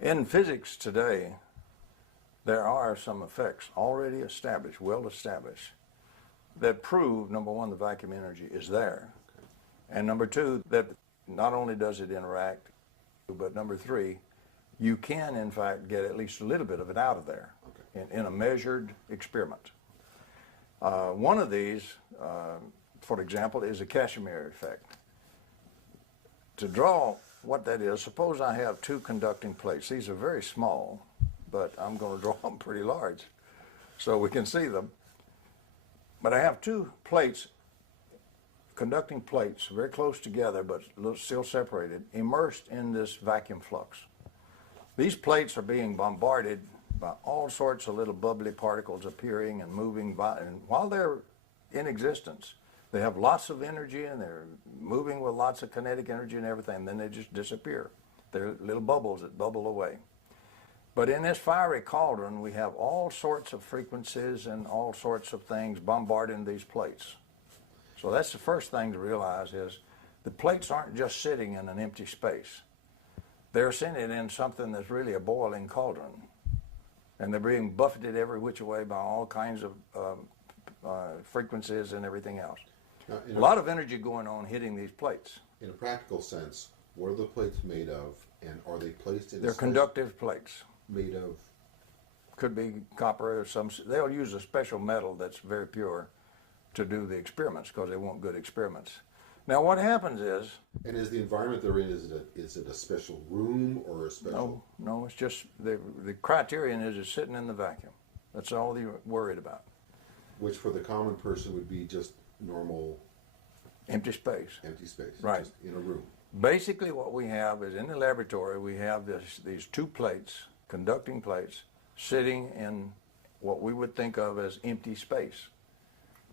In physics today, there are some effects already established, well established, that prove, number one, the vacuum energy is there, and number two, that not only does it interact, but number three, you can, in fact, get at least a little bit of it out of there in a measured experiment. One of these, for example, is a Casimir effect. To draw what that is, suppose I have two conducting plates. These are very small, but I'm going to draw them pretty large so we can see them. But I have two plates, conducting plates, very close together but still separated, immersed in this vacuum flux. These plates are being bombarded by all sorts of little bubbly particles appearing and moving by, and while they're in existence, they have lots of energy and they're moving with lots of kinetic energy and everything, and then they just disappear. They're little bubbles that bubble away. But in this fiery cauldron, we have all sorts of frequencies and all sorts of things bombarding these plates. So that's the first thing to realize is the plates aren't just sitting in an empty space. They're sitting in something that's really a boiling cauldron. And they're being buffeted every which way by all kinds of frequencies and everything else. A lot of energy going on hitting these plates. In a practical sense, what are the plates made of, and are they placed in? They're conductive plates. Made of? Could be copper or some. They'll use a special metal that's very pure to do the experiments because they want good experiments. Now, what happens is. And is the environment they're in, is it a special room or a special? No, it's just the criterion is it's sitting in the vacuum. That's all you're worried about. Which for the common person would be just normal. Empty space. Empty space. Right. Just in a room. Basically, what we have is in the laboratory, we have these two plates, conducting plates, sitting in what we would think of as empty space.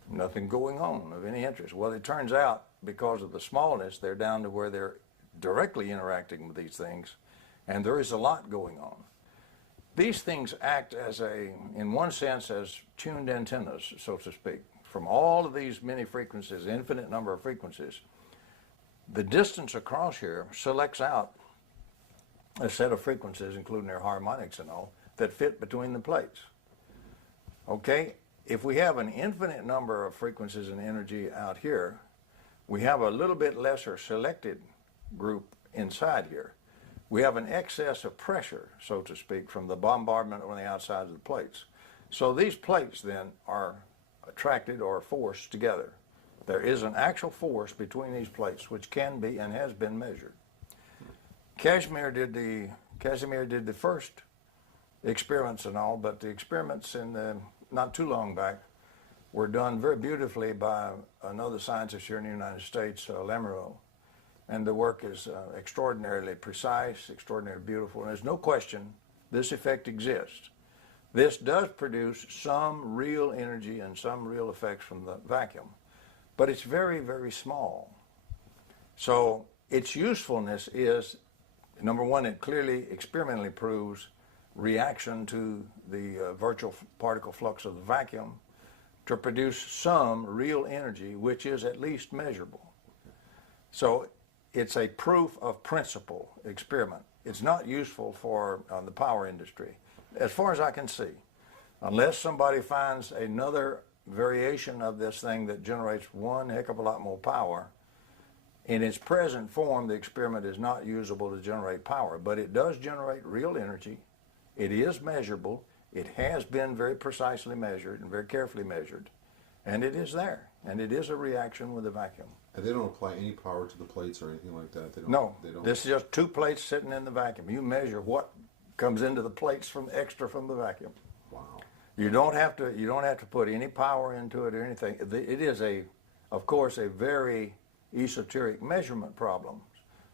Nothing going on of any interest. Well, it turns out, because of the smallness, they're down to where they're directly interacting with these things, and there is a lot going on. These things act as in one sense, as tuned antennas, so to speak. From all of these many frequencies, infinite number of frequencies, the distance across here selects out a set of frequencies, including their harmonics and all, that fit between the plates. Okay? If we have an infinite number of frequencies and energy out here, we have a little bit lesser selected group inside here. We have an excess of pressure, so to speak, from the bombardment on the outside of the plates. So these plates then are attracted or forced together. There is an actual force between these plates which can be and has been measured. Casimir did the first experiments and all, but the experiments not too long back were done very beautifully by another scientist here in the United States, Lemereau. And the work is extraordinarily precise, extraordinarily beautiful, and there's no question this effect exists. This does produce some real energy and some real effects from the vacuum, but it's very, very small. So its usefulness is, number one, it clearly experimentally proves reaction to the virtual particle flux of the vacuum to produce some real energy, which is at least measurable. So it's a proof of principle experiment. It's not useful for the power industry, as far as I can see, unless somebody finds another variation of this thing that generates one heck of a lot more power. In its present form, the experiment is not usable to generate power, but it does generate real energy. It is measurable. It has been very precisely measured and very carefully measured, and it is there, and it is a reaction with the vacuum. And they don't apply any power to the plates or anything like that? They don't, no, they don't. This is just two plates sitting in the vacuum. You measure what comes into the plates from the vacuum. Wow. You don't have to put any power into it or anything. It is of course, a very esoteric measurement problem.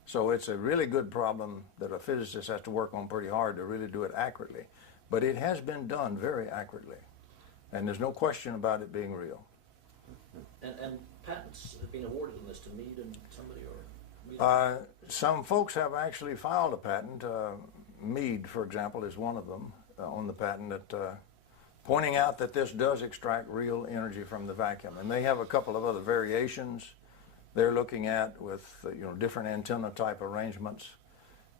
So it's a really good problem that a physicist has to work on pretty hard to really do it accurately. But it has been done very accurately, and there's no question about it being real. And patents have been awarded on this to Mead and somebody, or? Some folks have actually filed a patent. Mead, for example, is one of them on the patent that pointing out that this does extract real energy from the vacuum. And they have a couple of other variations they're looking at with different antenna type arrangements.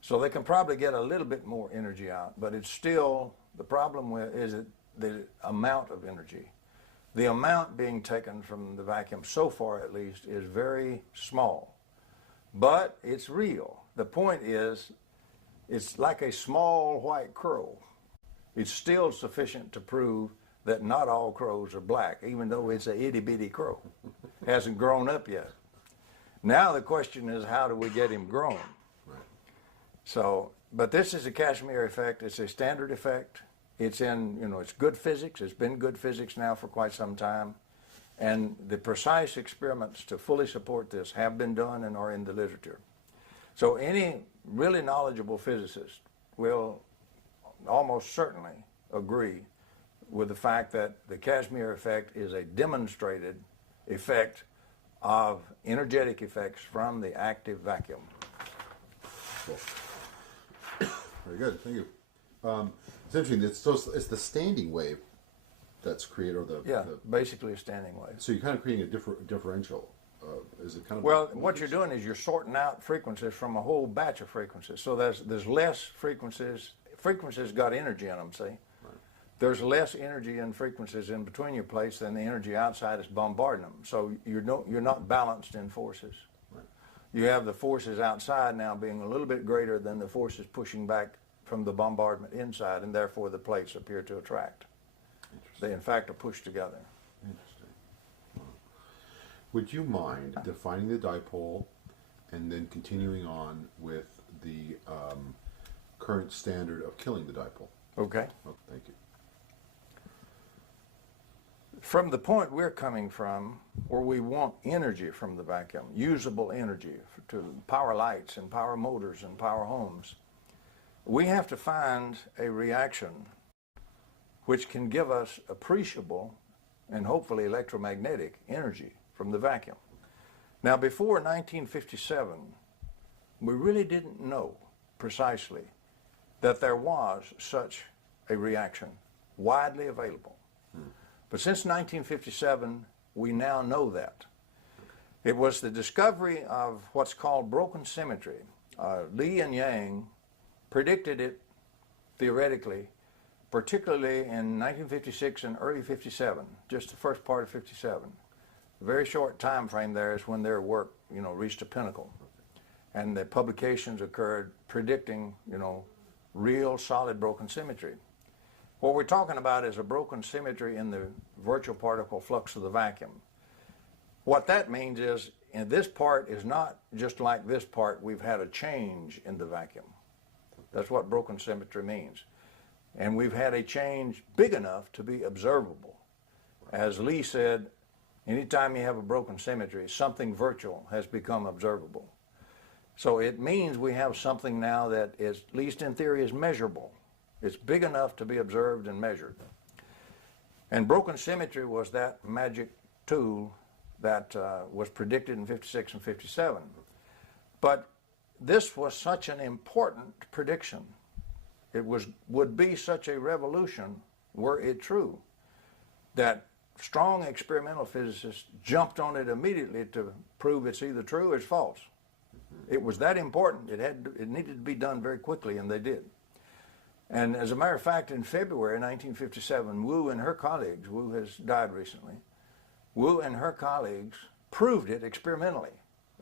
So they can probably get a little bit more energy out, but it's still, the problem with is it the amount of energy. The amount being taken from the vacuum, so far at least, is very small. But it's real. The point is, it's like a small white crow. It's still sufficient to prove that not all crows are black, even though it's a itty-bitty crow. Hasn't grown up yet. Now the question is, how do we get him grown? Right. So, but this is a Casimir effect. It's a standard effect. It's in, it's good physics. It's been good physics now for quite some time. And the precise experiments to fully support this have been done and are in the literature. So any really knowledgeable physicist will almost certainly agree with the fact that the Casimir effect is a demonstrated effect of energetic effects from the active vacuum. Cool. Very good, thank you. It's interesting. It's the standing wave that's created, or basically a standing wave. So you're kind of creating a differential. Is it kind of? Well, what you're doing is you're sorting out frequencies from a whole batch of frequencies. So there's less frequencies. Frequencies got energy in them. See, right. There's less energy in frequencies in between your plates than the energy outside is bombarding them. So you're not balanced in forces. Right. You have the forces outside now being a little bit greater than the forces pushing back from the bombardment inside, and therefore the plates appear to attract. They in fact are pushed together. Interesting. Would you mind defining the dipole and then continuing on with the current standard of killing the dipole? Okay. Oh, thank you. From the point we're coming from, where we want energy from the vacuum, usable energy to power lights and power motors and power homes, we have to find a reaction which can give us appreciable and hopefully electromagnetic energy from the vacuum. Now, before 1957, we really didn't know precisely that there was such a reaction widely available. But since 1957, we now know that. It was the discovery of what's called broken symmetry. Li and Yang predicted it theoretically, particularly in 1956 and early 57, just the first part of 57. A very short time frame there is when their work, reached a pinnacle. And the publications occurred predicting, real solid broken symmetry. What we're talking about is a broken symmetry in the virtual particle flux of the vacuum. What that means is, in this part is not just like this part, we've had a change in the vacuum. That's what broken symmetry means. And we've had a change big enough to be observable. As Lee said, anytime you have a broken symmetry, something virtual has become observable. So it means we have something now that is, at least in theory, is measurable. It's big enough to be observed and measured. And broken symmetry was that magic tool that was predicted in 56 and 57. But this was such an important prediction. It would be such a revolution, were it true, that strong experimental physicists jumped on it immediately to prove it's either true or it's false. It was that important. It needed to be done very quickly, and they did. And as a matter of fact, in February 1957, Wu and her colleagues, Wu has died recently, Wu and her colleagues proved it experimentally,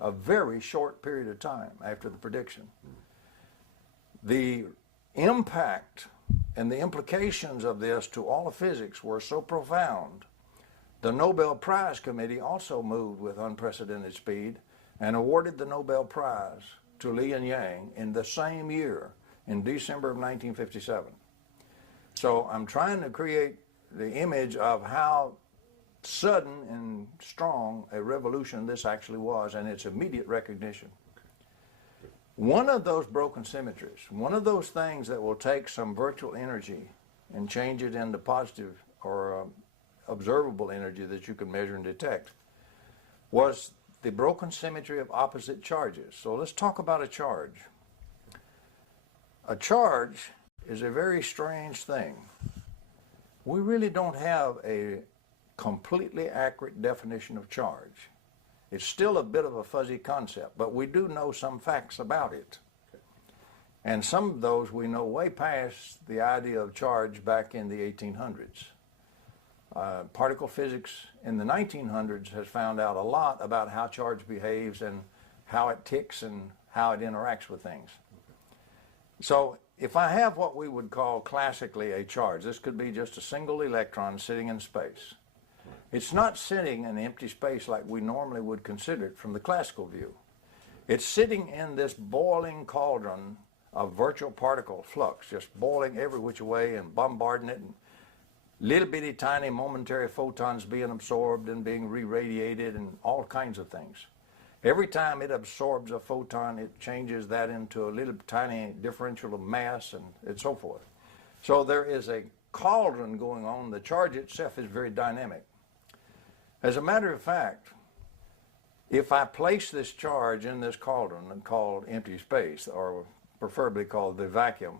a very short period of time after the prediction. The impact and the implications of this to all of physics were so profound. The Nobel Prize Committee also moved with unprecedented speed and awarded the Nobel Prize to Li and Yang in the same year, in December of 1957. So I'm trying to create the image of how sudden and strong a revolution this actually was, and its immediate recognition. One of those broken symmetries, one of those things that will take some virtual energy and change it into positive or observable energy that you can measure and detect, was the broken symmetry of opposite charges. So let's talk about a charge. A charge is a very strange thing. We really don't have a completely accurate definition of charge. It's still a bit of a fuzzy concept, but we do know some facts about it. And some of those we know way past the idea of charge back in the 1800s. Particle physics in the 1900s has found out a lot about how charge behaves and how it ticks and how it interacts with things. So if I have what we would call classically a charge, this could be just a single electron sitting in space. It's not sitting in empty space like we normally would consider it from the classical view. It's sitting in this boiling cauldron of virtual particle flux, just boiling every which way and bombarding it, and little bitty tiny momentary photons being absorbed and being re-radiated and all kinds of things. Every time it absorbs a photon, it changes that into a little tiny differential of mass and so forth. So there is a cauldron going on. The charge itself is very dynamic. As a matter of fact, if I place this charge in this cauldron called empty space, or preferably called the vacuum,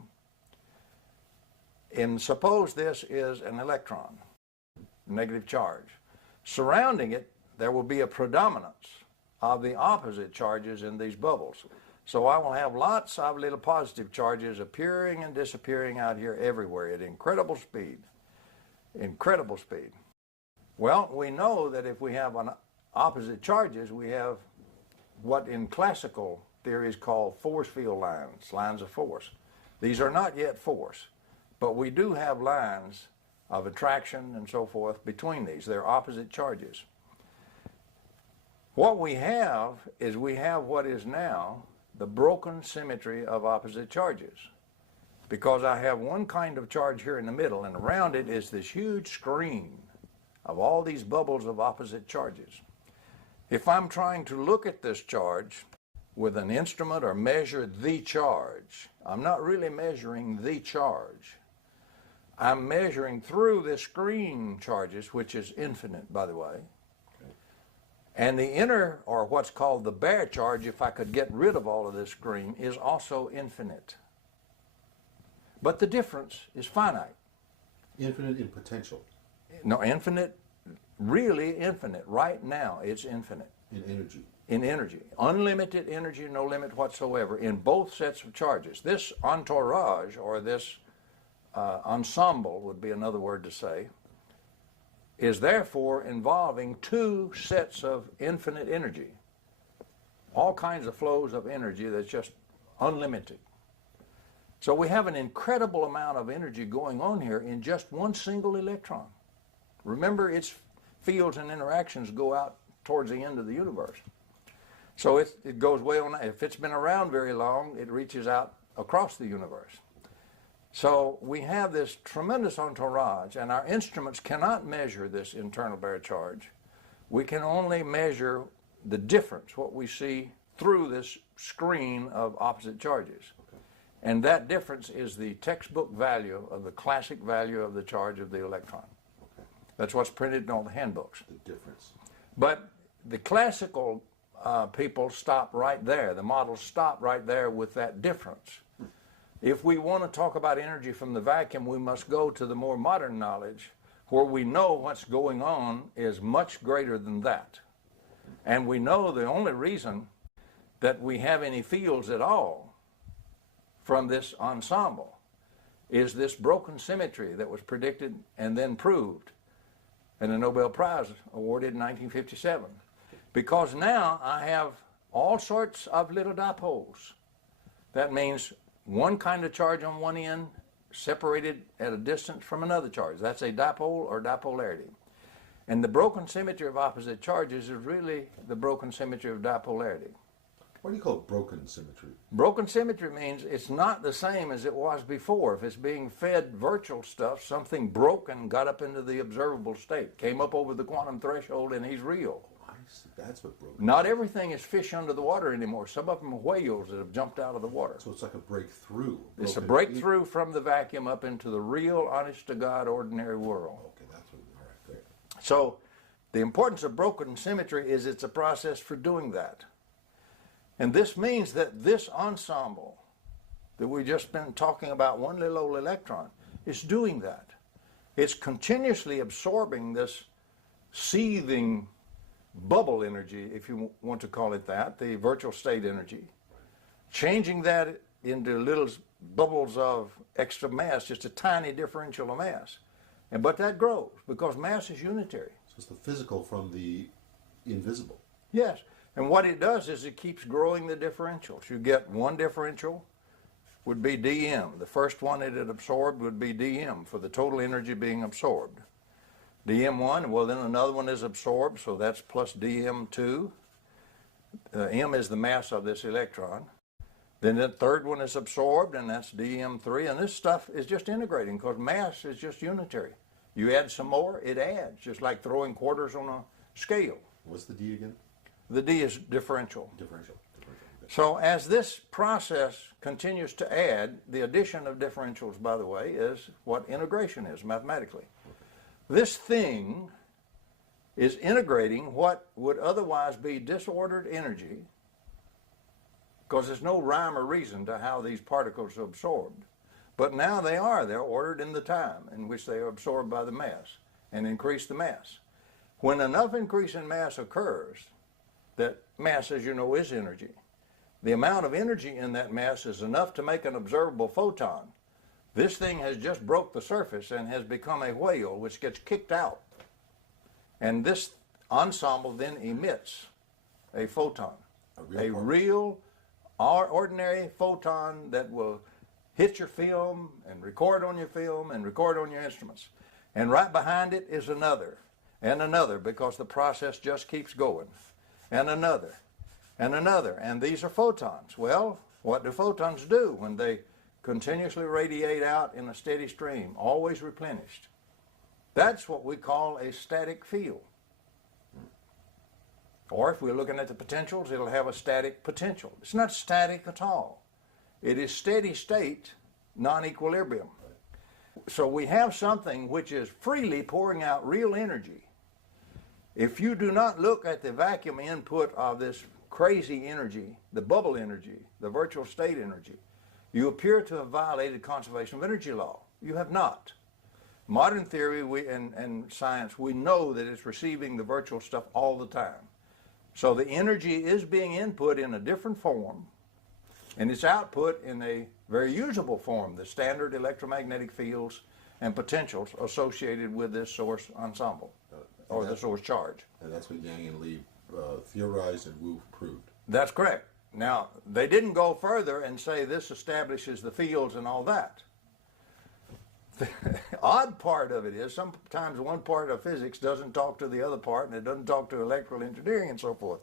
and suppose this is an electron, negative charge. Surrounding it, there will be a predominance of the opposite charges in these bubbles. So I will have lots of little positive charges appearing and disappearing out here everywhere at incredible speed. Incredible speed. Well, we know that if we have opposite charges, we have what in classical theory is called force field lines, lines of force. These are not yet force, but we do have lines of attraction and so forth between these. They're opposite charges. What we have is we have what is now the broken symmetry of opposite charges, because I have one kind of charge here in the middle, and around it is this huge screen of all these bubbles of opposite charges. If I'm trying to look at this charge with an instrument or measure the charge, I'm not really measuring the charge. I'm measuring through this screen charges, which is infinite, by the way. Okay. And the inner, or what's called the bare charge, if I could get rid of all of this screen, is also infinite. But the difference is finite. Infinite in potential. No, infinite, really infinite. Right now, it's infinite. In energy. In energy. Unlimited energy, no limit whatsoever, in both sets of charges. This entourage, or this ensemble would be another word to say, is therefore involving two sets of infinite energy. All kinds of flows of energy that's just unlimited. So we have an incredible amount of energy going on here in just one single electron. Remember, its fields and interactions go out towards the end of the universe. So it goes way on. If it's been around very long, it reaches out across the universe. So we have this tremendous entourage, and our instruments cannot measure this internal bare charge. We can only measure the difference, what we see through this screen of opposite charges. Okay. And that difference is the textbook value of the classic value of the charge of the electron. Okay. That's what's printed in all the handbooks. The difference. But the classical people stop right there. The models stop right there with that difference. If we want to talk about energy from the vacuum, we must go to the more modern knowledge where we know what's going on is much greater than that. And we know the only reason that we have any fields at all from this ensemble is this broken symmetry that was predicted and then proved and the Nobel Prize awarded in 1957. Because now I have all sorts of little dipoles. That means one kind of charge on one end separated at a distance from another charge. That's a dipole or dipolarity. And the broken symmetry of opposite charges is really the broken symmetry of dipolarity. What do you call broken symmetry? Broken symmetry means it's not the same as it was before. If it's being fed virtual stuff, something broken got up into the observable state, came up over the quantum threshold, and he's real. That's what broken. Not everything is fish under the water anymore. Some of them are whales that have jumped out of the water. So it's like a breakthrough. It's a breakthrough from the vacuum up into the real, honest-to-God, ordinary world. Okay, that's what. All right, great. So the importance of broken symmetry is it's a process for doing that. And this means that this ensemble that we've just been talking about, one little old electron, is doing that. It's continuously absorbing this seething bubble energy, if you want to call it that, the virtual state energy, changing that into little bubbles of extra mass, just a tiny differential of mass. But that grows because mass is unitary. So it's the physical from the invisible. Yes. And what it does is it keeps growing the differentials. You get one differential would be dm. The first one that it absorbed would be dm for the total energy being absorbed. dm1, well then another one is absorbed, so that's plus dm2. M is the mass of this electron. Then the third one is absorbed, and that's dm3. And this stuff is just integrating because mass is just unitary. You add some more, it adds, just like throwing quarters on a scale. What's the D again? The D is differential. Differential. Okay. So as this process continues to add, the addition of differentials, by the way, is what integration is mathematically. This thing is integrating what would otherwise be disordered energy, because there's no rhyme or reason to how these particles are absorbed. But now they are. They're ordered in the time in which they are absorbed by the mass and increase the mass. When enough increase in mass occurs, that mass, as you know, is energy. The amount of energy in that mass is enough to make an observable photon. This thing has just broke the surface and has become a whale, which gets kicked out. And this ensemble then emits a photon, a real ordinary photon that will hit your film and record on your film and record on your instruments. And right behind it is another and another, because the process just keeps going. And another and another. And these are photons. Well, what do photons do when they continuously radiate out in a steady stream, always replenished? That's what we call a static field. Or if we're looking at the potentials, it'll have a static potential. It's not static at all. It is steady state, non-equilibrium. So we have something which is freely pouring out real energy. If you do not look at the vacuum input of this crazy energy, the bubble energy, the virtual state energy, you appear to have violated conservation of energy law. You have not. Modern theory and science, we know that it's receiving the virtual stuff all the time. So the energy is being input in a different form, and its output in a very usable form, the standard electromagnetic fields and potentials associated with this source ensemble, or the source charge. And that's what Yang and Lee theorized and Wu proved. That's correct. Now, they didn't go further and say this establishes the fields and all that. The odd part of it is sometimes one part of physics doesn't talk to the other part, and it doesn't talk to electrical engineering and so forth.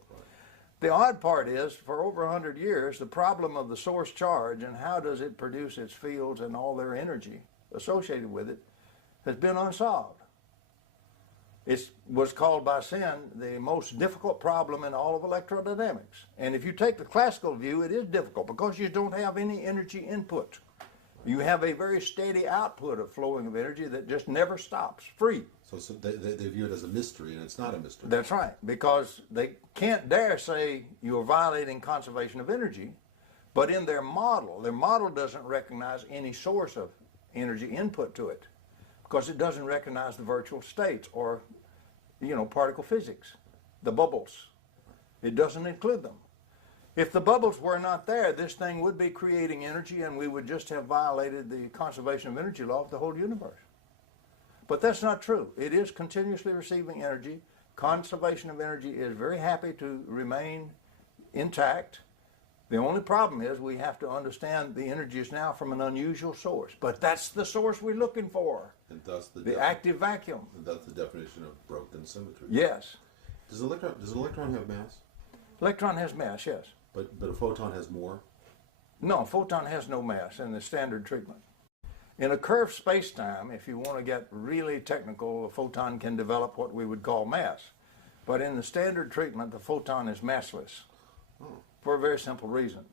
The odd part is, for over 100 years, the problem of the source charge and how does it produce its fields and all their energy associated with it has been unsolved. It was called by Sen the most difficult problem in all of electrodynamics. And if you take the classical view, it is difficult because you don't have any energy input. You have a very steady output of flowing of energy that just never stops, free. So they view it as a mystery, and it's not a mystery. That's right, because they can't dare say you are violating conservation of energy, but in their model doesn't recognize any source of energy input to it, because it doesn't recognize the virtual states or, particle physics, the bubbles. It doesn't include them. If the bubbles were not there, this thing would be creating energy, and we would just have violated the conservation of energy law of the whole universe. But that's not true. It is continuously receiving energy. Conservation of energy is very happy to remain intact. The only problem is we have to understand the energy is now from an unusual source. But that's the source we're looking for. And thus the active vacuum. And that's the definition of broken symmetry. Yes. Does an electron have mass? Electron has mass, yes. But a photon has more? No, a photon has no mass in the standard treatment. In a curved space-time, if you want to get really technical, a photon can develop what we would call mass. But in the standard treatment, the photon is massless for a very simple reason.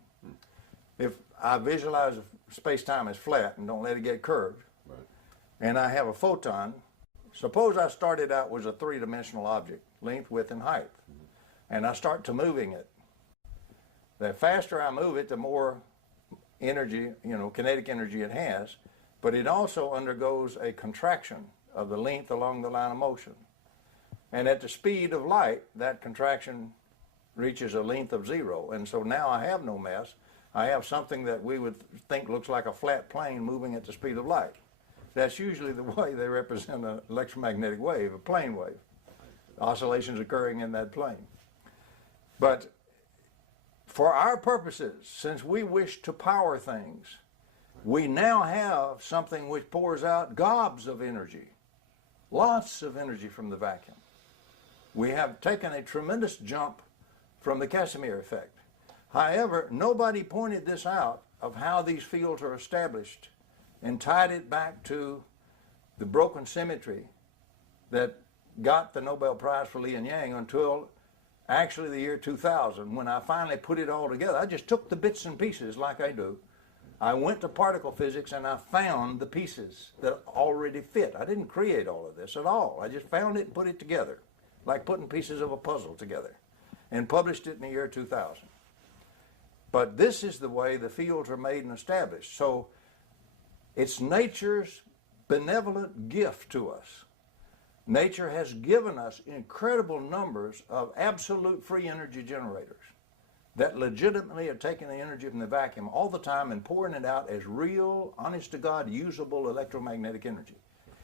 If I visualize space-time as flat and don't let it get curved, right, and I have a photon, suppose I started out with a three-dimensional object, length, width, and height, and I start to moving it. The faster I move it, the more energy, kinetic energy it has, but it also undergoes a contraction of the length along the line of motion. And at the speed of light, that contraction reaches a length of 0, and so now I have no mass. I have something that we would think looks like a flat plane moving at the speed of light. That's usually the way they represent an electromagnetic wave, a plane wave. Oscillations occurring in that plane. But for our purposes, since we wish to power things, we now have something which pours out gobs of energy, lots of energy from the vacuum. We have taken a tremendous jump from the Casimir effect. However, nobody pointed this out of how these fields are established and tied it back to the broken symmetry that got the Nobel Prize for Li and Yang until actually the year 2000, when I finally put it all together. I just took the bits and pieces like I do. I went to particle physics and I found the pieces that already fit. I didn't create all of this at all. I just found it and put it together, like putting pieces of a puzzle together, and published it in the year 2000. But this is the way the fields are made and established. So it's nature's benevolent gift to us. Nature has given us incredible numbers of absolute free energy generators that legitimately are taking the energy from the vacuum all the time and pouring it out as real, honest-to-God, usable electromagnetic energy.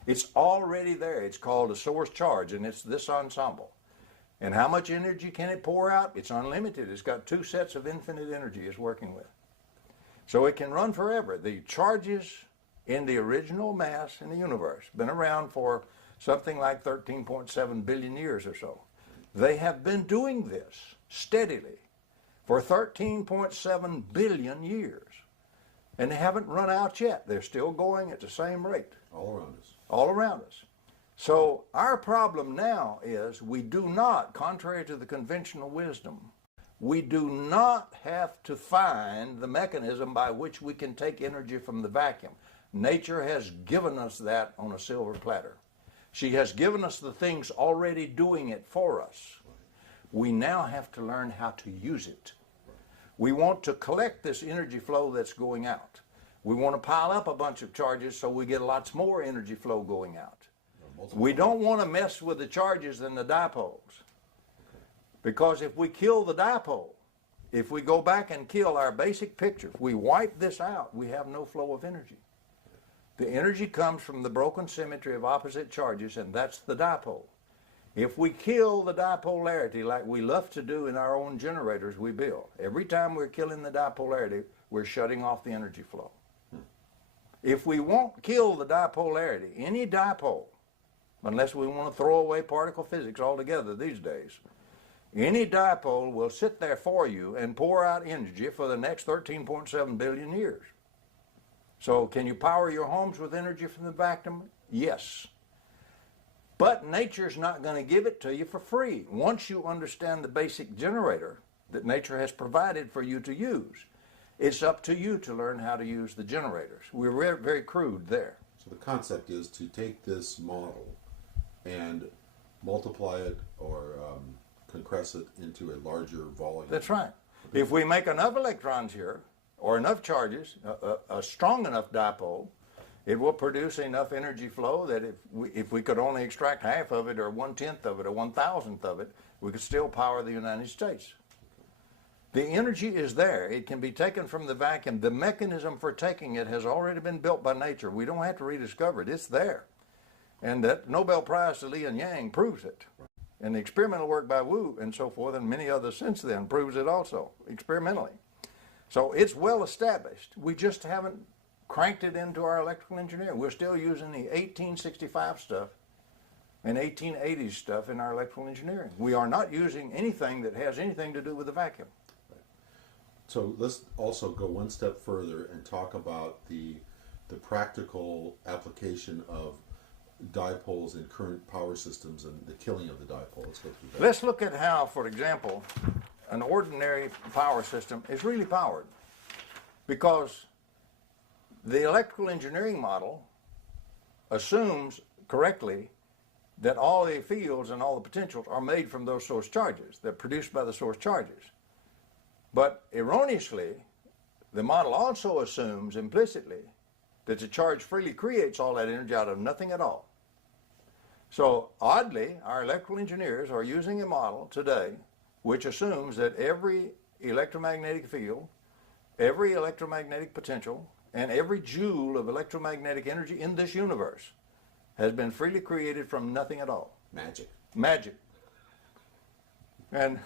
It's already there. It's called a source charge, and it's this ensemble. And how much energy can it pour out? It's unlimited. It's got two sets of infinite energy it's working with. So it can run forever. The charges in the original mass in the universe been around for something like 13.7 billion years or so. They have been doing this steadily for 13.7 billion years. And they haven't run out yet. They're still going at the same rate. All around us. All around us. So our problem now is we do not, contrary to the conventional wisdom, we do not have to find the mechanism by which we can take energy from the vacuum. Nature has given us that on a silver platter. She has given us the things already doing it for us. We now have to learn how to use it. We want to collect this energy flow that's going out. We want to pile up a bunch of charges so we get lots more energy flow going out. We don't want to mess with the charges and the dipoles. Because if we kill the dipole, if we go back and kill our basic picture, if we wipe this out, we have no flow of energy. The energy comes from the broken symmetry of opposite charges, and that's the dipole. If we kill the dipolarity like we love to do in our own generators we build, every time we're killing the dipolarity, we're shutting off the energy flow. If we won't kill the dipolarity, any dipole, unless we want to throw away particle physics altogether these days, any dipole will sit there for you and pour out energy for the next 13.7 billion years. So can you power your homes with energy from the vacuum? Yes. But nature's not going to give it to you for free. Once you understand the basic generator that nature has provided for you to use, it's up to you to learn how to use the generators. We're very, very crude there. So the concept is to take this model and multiply it or compress it into a larger volume. That's right. If we make enough electrons here, or enough charges, a strong enough dipole, it will produce enough energy flow that if we could only extract half of it or 1/10 of it or 1,000th of it, we could still power the United States. The energy is there. It can be taken from the vacuum. The mechanism for taking it has already been built by nature. We don't have to rediscover it. It's there. And that Nobel Prize to Li and Yang proves it. And the experimental work by Wu and so forth, and many others since then, proves it also, experimentally. So it's well established. We just haven't cranked it into our electrical engineering. We're still using the 1865 stuff and 1880s stuff in our electrical engineering. We are not using anything that has anything to do with the vacuum. So let's also go one step further and talk about the practical application of dipoles in current power systems and the killing of the dipole. Let's go through that. Let's look at how, for example, an ordinary power system is really powered, because the electrical engineering model assumes correctly that all the fields and all the potentials are made from those source charges. They're produced by the source charges. But erroneously, the model also assumes implicitly that the charge freely creates all that energy out of nothing at all. So oddly, our electrical engineers are using a model today which assumes that every electromagnetic field every electromagnetic potential and every joule of electromagnetic energy in this universe has been freely created from nothing at all. Magic. Magic. And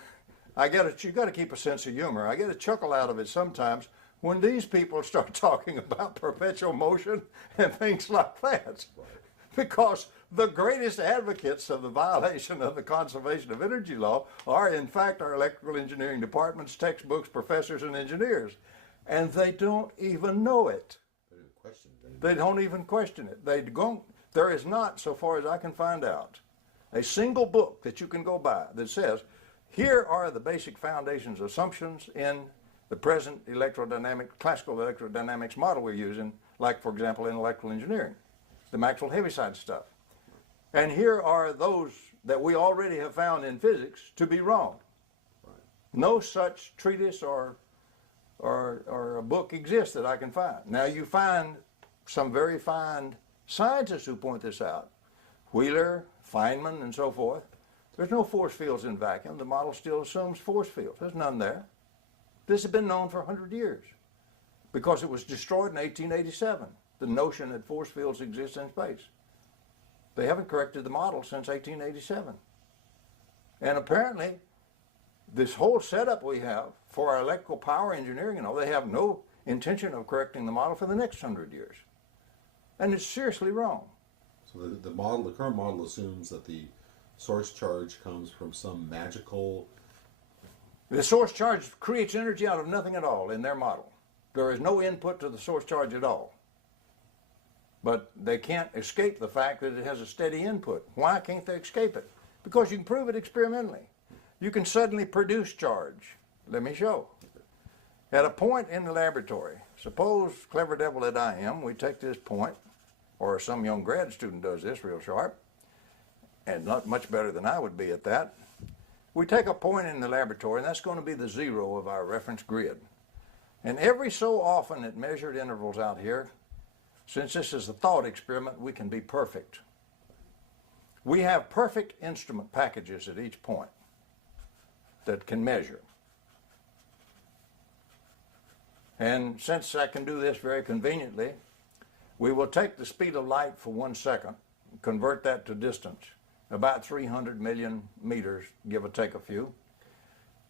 you got to keep a sense of humor. I get a chuckle out of it sometimes when these people start talking about perpetual motion and things like that. Right. Because the greatest advocates of the violation of the conservation of energy law are, in fact, our electrical engineering department's textbooks, professors, and engineers. And they don't even know it. They didn't question it. They don't even question it. There is not, so far as I can find out, a single book that you can go by that says, here are the basic foundations assumptions in the present classical electrodynamics model we're using, like, for example, in electrical engineering, the Maxwell Heaviside stuff. And here are those that we already have found in physics to be wrong. Right. No such treatise or a book exists that I can find. Now, you find some very fine scientists who point this out, Wheeler, Feynman, and so forth. There's no force fields in vacuum. The model still assumes force fields. There's none there. This has been known for 100 years because it was destroyed in 1887, the notion that force fields exist in space. They haven't corrected the model since 1887. And apparently, this whole setup we have for our electrical power engineering, they have no intention of correcting the model for the next 100 years. And it's seriously wrong. So the current model assumes that the source charge comes from some magical... The source charge creates energy out of nothing at all in their model. There is no input to the source charge at all. But they can't escape the fact that it has a steady input. Why can't they escape it? Because you can prove it experimentally. You can suddenly produce charge. Let me show. At a point in the laboratory, suppose, clever devil that I am, we take this point, or some young grad student does this real sharp, and not much better than I would be at that. We take a point in the laboratory, and that's going to be the zero of our reference grid. And every so often at measured intervals out here, since this is a thought experiment, we can be perfect. We have perfect instrument packages at each point that can measure. And since I can do this very conveniently, we will take the speed of light for 1 second, convert that to distance, about 300 million meters, give or take a few.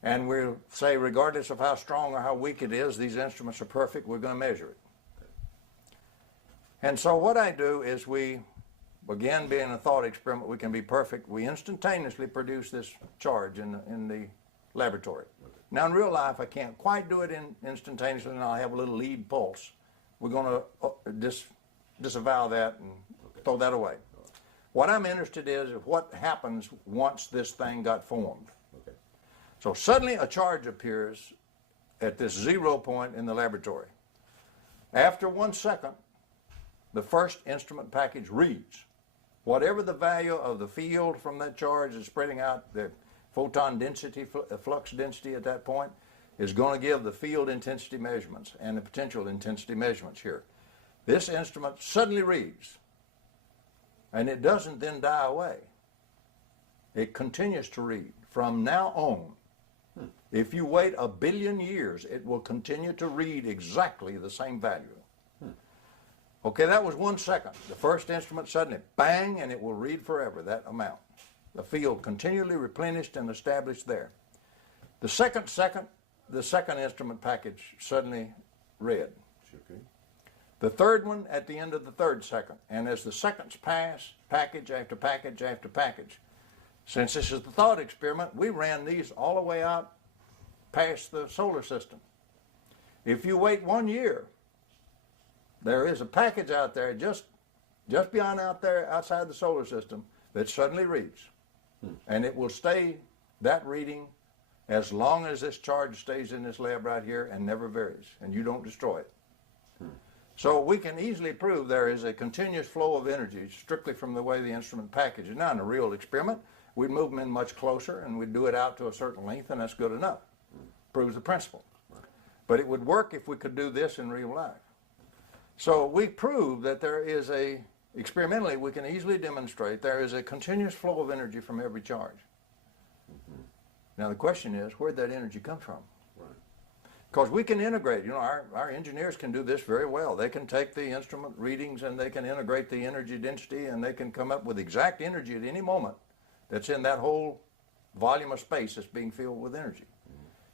And we'll say, regardless of how strong or how weak it is, these instruments are perfect, we're going to measure it. And so what I do is again, being a thought experiment, we can be perfect. We instantaneously produce this charge in the laboratory. Now, in real life, I can't quite do it instantaneously, and I'll have a little lead pulse. We're going to disavow that and throw that away. What I'm interested in is what happens once this thing got formed. Okay. So suddenly a charge appears at this 0 point in the laboratory. After 1 second, the first instrument package reads. Whatever the value of the field from that charge is spreading out, the photon density, flux density at that point, is going to give the field intensity measurements and the potential intensity measurements here. This instrument suddenly reads, and it doesn't then die away. It continues to read from now on. If you wait 1 billion years, it will continue to read exactly the same value. Okay, that was 1 second. The first instrument suddenly, bang, and it will read forever, that amount. The field continually replenished and established there. The second instrument package suddenly read. Okay. The third one at the end of the 3rd second. And as the seconds pass, package after package after package. Since this is the thought experiment, we ran these all the way out past the solar system. If you wait 1 year, there is a package out there just beyond out there outside the solar system that suddenly reads. And it will stay that reading as long as this charge stays in this lab right here and never varies, and you don't destroy it. So we can easily prove there is a continuous flow of energy strictly from the way the instrument package is. Now, in a real experiment, we'd move them in much closer and we'd do it out to a certain length, and that's good enough. Proves the principle. But it would work if we could do this in real life. So we prove that there is experimentally, we can easily demonstrate there is a continuous flow of energy from every charge. Now the question is, where'd that energy come from? Because we can integrate, you know, our engineers can do this very well. They can take the instrument readings and they can integrate the energy density and they can come up with exact energy at any moment that's in that whole volume of space that's being filled with energy.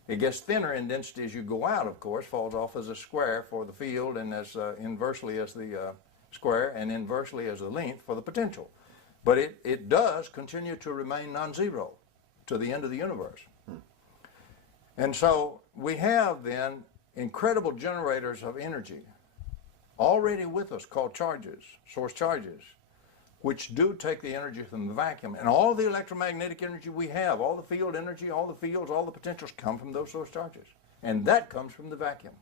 It gets thinner in density as you go out, of course, falls off as a square for the field and as inversely as the square and inversely as the length for the potential. But it does continue to remain non-zero to the end of the universe. And so we have then incredible generators of energy already with us called charges, source charges, which do take the energy from the vacuum. And all the electromagnetic energy we have, all the field energy, all the fields, all the potentials come from those source charges. And that comes from the vacuum.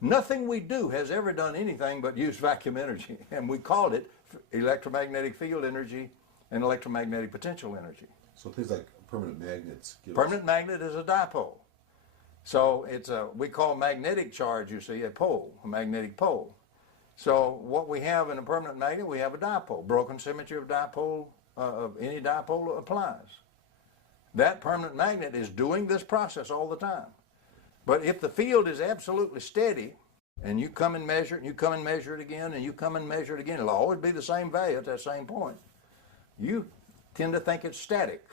Nothing we do has ever done anything but use vacuum energy. And we called it electromagnetic field energy and electromagnetic potential energy. So things like permanent magnets. Permanent magnet is a dipole. So it's we call magnetic charge, you see, a pole, a magnetic pole. So what we have in a permanent magnet, we have a dipole. Broken symmetry of dipole, of any dipole applies. That permanent magnet is doing this process all the time. But if the field is absolutely steady, and you come and measure it, and you come and measure it again, and you come and measure it again, it'll always be the same value at that same point. You tend to think it's static.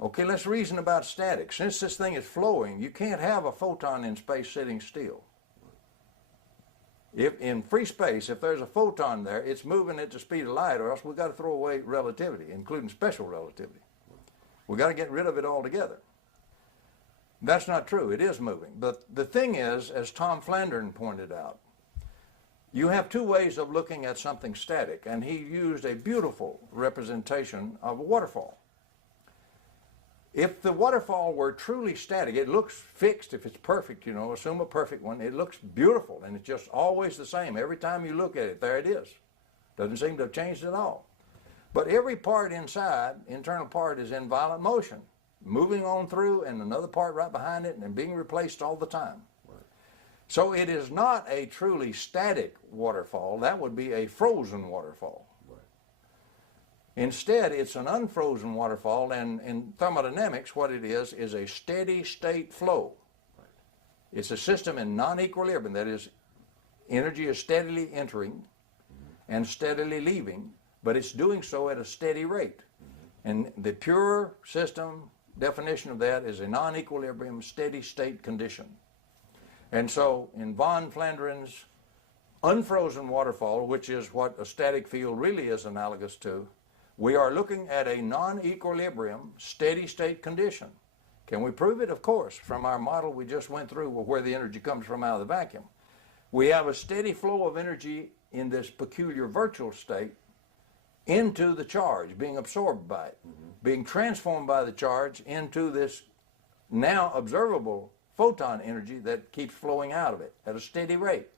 Okay, let's reason about static. Since this thing is flowing, you can't have a photon in space sitting still. If in free space, if there's a photon there, it's moving at the speed of light, or else we've got to throw away relativity, including special relativity. We've got to get rid of it altogether. That's not true. It is moving. But the thing is, as Tom Flandern pointed out, you have two ways of looking at something static, and he used a beautiful representation of a waterfall. If the waterfall were truly static, it looks fixed if it's perfect, you know, assume a perfect one, it looks beautiful and it's just always the same. Every time you look at it, there it is. Doesn't seem to have changed at all. But every part inside, internal part, is in violent motion, moving on through and another part right behind it and being replaced all the time. Right. So it is not a truly static waterfall. That would be a frozen waterfall. Instead, it's an unfrozen waterfall, and in thermodynamics, what it is a steady state flow. Right. It's a system in non-equilibrium, that is, energy is steadily entering and steadily leaving, but it's doing so at a steady rate. And the pure system definition of that is a non-equilibrium steady state condition. And so in von Flandren's unfrozen waterfall, which is what a static field really is analogous to, we are looking at a non-equilibrium, steady-state condition. Can we prove it? Of course, from our model we just went through where the energy comes from out of the vacuum. We have a steady flow of energy in this peculiar virtual state into the charge, being absorbed by it, being transformed by the charge into this now observable photon energy that keeps flowing out of it at a steady rate.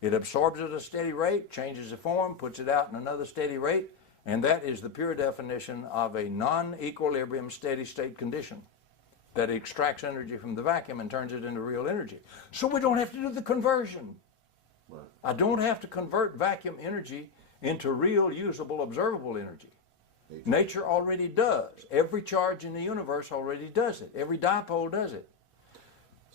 It absorbs at a steady rate, changes the form, puts it out in another steady rate, and that is the pure definition of a non-equilibrium steady-state condition that extracts energy from the vacuum and turns it into real energy. So we don't have to do the conversion. Right. I don't have to convert vacuum energy into real, usable, observable energy. Nature already does. Every charge in the universe already does it. Every dipole does it.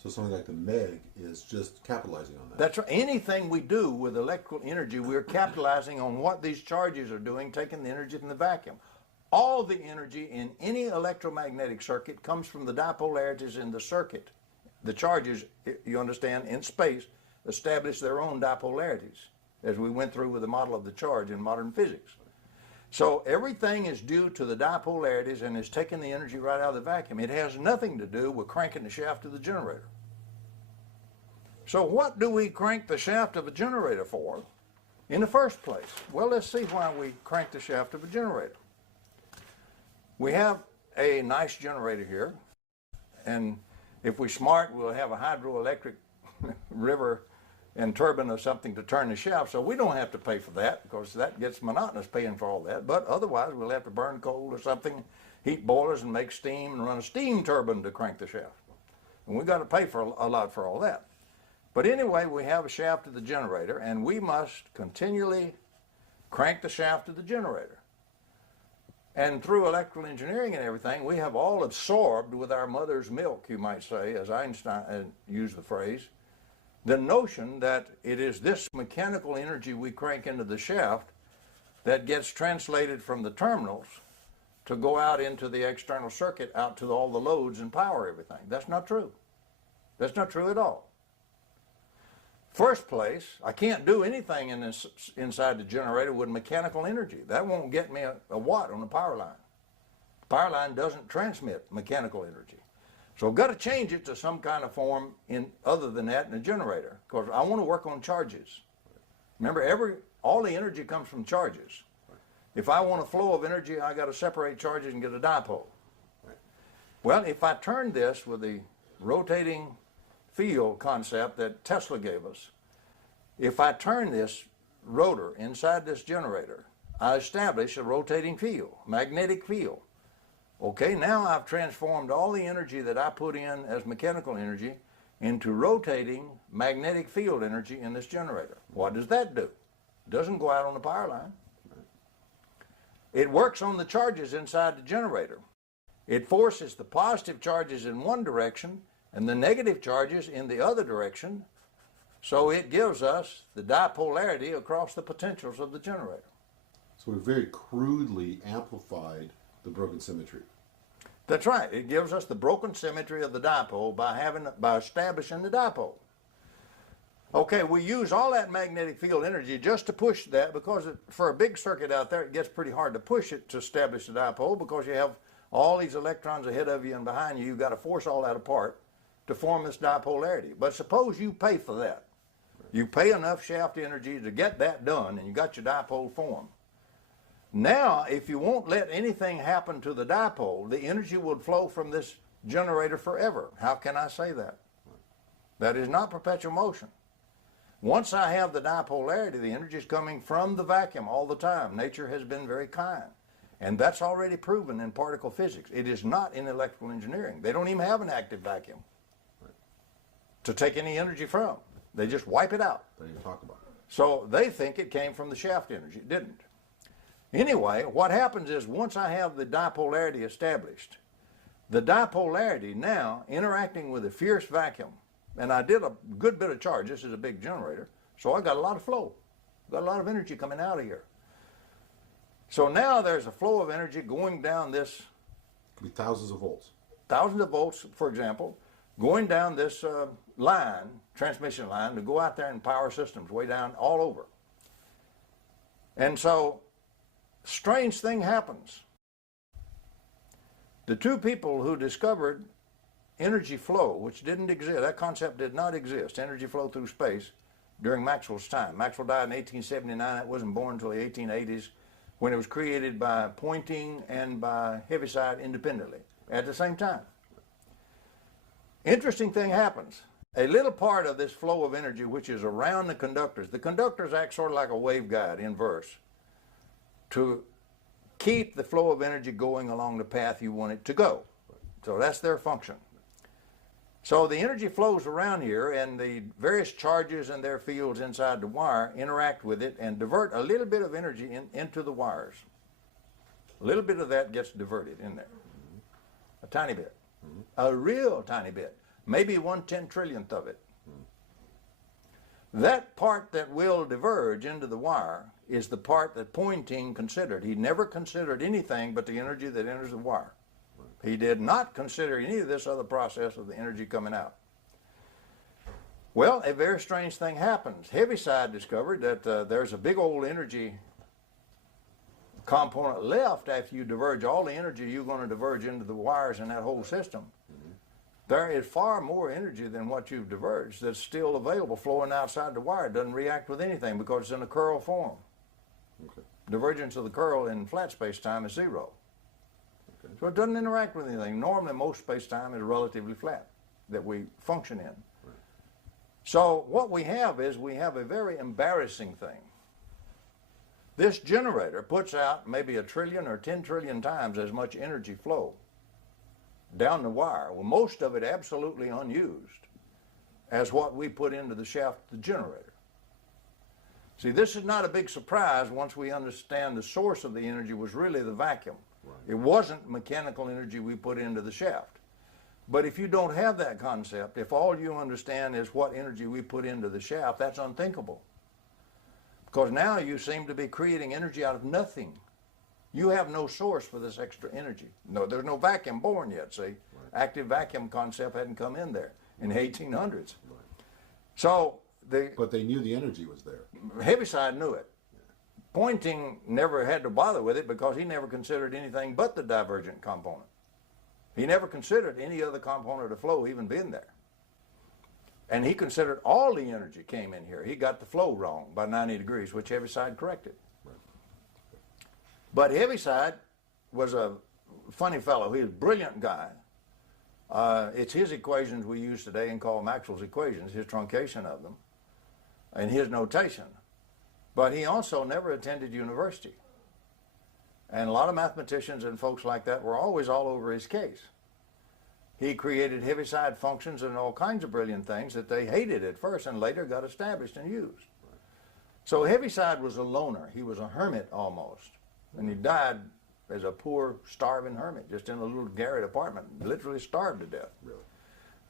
So something like the MEG is just capitalizing on that. That's right. Anything we do with electrical energy, we're capitalizing on what these charges are doing, taking the energy from the vacuum. All the energy in any electromagnetic circuit comes from the dipolarities in the circuit. The charges, you understand, in space establish their own dipolarities, as we went through with the model of the charge in modern physics. So everything is due to the dipolarities and is taking the energy right out of the vacuum. It has nothing to do with cranking the shaft of the generator. So what do we crank the shaft of a generator for in the first place? Well, let's see why we crank the shaft of a generator. We have a nice generator here, and if we're smart, we'll have a hydroelectric river and turbine or something to turn the shaft, so we don't have to pay for that because that gets monotonous paying for all that. But otherwise, we'll have to burn coal or something, heat boilers and make steam and run a steam turbine to crank the shaft. And we've got to pay for a lot for all that. But anyway, we have a shaft of the generator, and we must continually crank the shaft of the generator. And through electrical engineering and everything, we have all absorbed with our mother's milk, you might say, as Einstein used the phrase, the notion that it is this mechanical energy we crank into the shaft that gets translated from the terminals to go out into the external circuit, out to all the loads and power everything. That's not true. That's not true at all. First place, I can't do anything in this, inside the generator with mechanical energy. That won't get me a watt on the power line. The power line doesn't transmit mechanical energy. So I've got to change it to some kind of form other than that in the generator, because I want to work on charges. Remember, all the energy comes from charges. If I want a flow of energy, I got to separate charges and get a dipole. Well, if I turn this with the rotating field concept that Tesla gave us, if I turn this rotor inside this generator, I establish a rotating field, magnetic field. Okay, now I've transformed all the energy that I put in as mechanical energy into rotating magnetic field energy in this generator. What does that do? It doesn't go out on the power line. It works on the charges inside the generator. It forces the positive charges in one direction and the negative charges in the other direction, so it gives us the dipolarity across the potentials of the generator. So we very crudely amplified the broken symmetry. That's right. It gives us the broken symmetry of the dipole by establishing the dipole. Okay, we use all that magnetic field energy just to push that, because for a big circuit out there, it gets pretty hard to push it to establish the dipole, because you have all these electrons ahead of you and behind you. You've got to force all that apart to form this dipolarity. But suppose you pay for that. You pay enough shaft energy to get that done, and you got your dipole formed. Now, if you won't let anything happen to the dipole, the energy would flow from this generator forever. How can I say that? That is not perpetual motion. Once I have the dipolarity, the energy is coming from the vacuum all the time. Nature has been very kind. And that's already proven in particle physics. It is not in electrical engineering. They don't even have an active vacuum to take any energy from. They just wipe it out. They didn't talk about it. So they think it came from the shaft energy. It didn't. Anyway, what happens is, once I have the dipolarity established, the dipolarity now interacting with a fierce vacuum, and I did a good bit of charge. This is a big generator, so I got a lot of flow. Got a lot of energy coming out of here. So now there's a flow of energy going down this. It could be thousands of volts. Thousands of volts, for example, going down this line, transmission line, to go out there in power systems way down all over. And so, strange thing happens. The two people who discovered energy flow, which didn't exist, that concept did not exist, energy flow through space, during Maxwell's time. Maxwell died in 1879. It wasn't born until the 1880s, when it was created by Poynting and by Heaviside independently at the same time. Interesting thing happens. A little part of this flow of energy, which is around the conductors act sort of like a waveguide, inverse, to keep the flow of energy going along the path you want it to go. So that's their function. So the energy flows around here, and the various charges and their fields inside the wire interact with it and divert a little bit of energy into the wires. A little bit of that gets diverted in there. A tiny bit. A real tiny bit. Maybe 1/10 trillionth of it. That part that will diverge into the wire is the part that Poynting considered. He never considered anything but the energy that enters the wire. He did not consider any of this other process of the energy coming out. Well, a very strange thing happens. Heaviside discovered that there's a big old energy component left after you diverge all the energy you're going to diverge into the wires in that whole system. There is far more energy than what you've diverged that's still available flowing outside the wire. It doesn't react with anything because it's in a curl form. Okay. Divergence of the curl in flat space-time is zero. Okay. So it doesn't interact with anything. Normally, most space-time is relatively flat that we function in. Right. So what we have is we have a very embarrassing thing. This generator puts out maybe 1 trillion or 10 trillion times as much energy flow down the wire. Well, most of it absolutely unused as what we put into the shaft of the generator. See, this is not a big surprise once we understand the source of the energy was really the vacuum. Right. It wasn't mechanical energy we put into the shaft. But if you don't have that concept, if all you understand is what energy we put into the shaft, that's unthinkable. Because now you seem to be creating energy out of nothing. You have no source for this extra energy. No, there's no vacuum born yet, see? Right. Active vacuum concept hadn't come in there in the 1800s. Right. So but they knew the energy was there. Heaviside knew it. Yeah. Poynting never had to bother with it because he never considered anything but the divergent component. He never considered any other component of flow even being there. And he considered all the energy came in here. He got the flow wrong by 90 degrees, which Heaviside corrected. Right. But Heaviside was a funny fellow. He was a brilliant guy. It's his equations we use today and call Maxwell's equations, his truncation of them, and his notation. But he also never attended university. And a lot of mathematicians and folks like that were always all over his case. He created Heaviside functions and all kinds of brilliant things that they hated at first and later got established and used. So Heaviside was a loner. He was a hermit almost. And he died as a poor, starving hermit, just in a little garret apartment, literally starved to death. Really?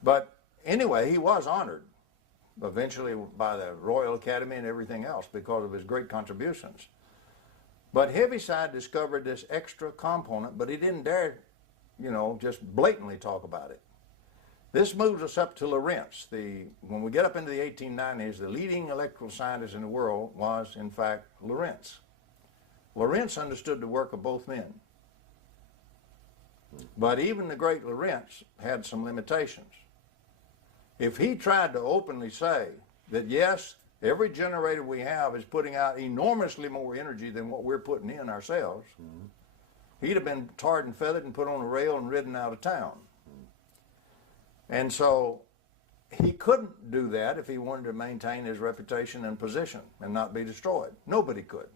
But anyway, he was honored eventually by the Royal Academy and everything else because of his great contributions. But Heaviside discovered this extra component, but he didn't dare, just blatantly talk about it. This moves us up to Lorentz. When we get up into the 1890s, the leading electrical scientist in the world was, in fact, Lorentz. Lorentz understood the work of both men. But even the great Lorentz had some limitations. If he tried to openly say that, yes, every generator we have is putting out enormously more energy than what we're putting in ourselves, he'd have been tarred and feathered and put on a rail and ridden out of town. And so he couldn't do that if he wanted to maintain his reputation and position and not be destroyed. Nobody could.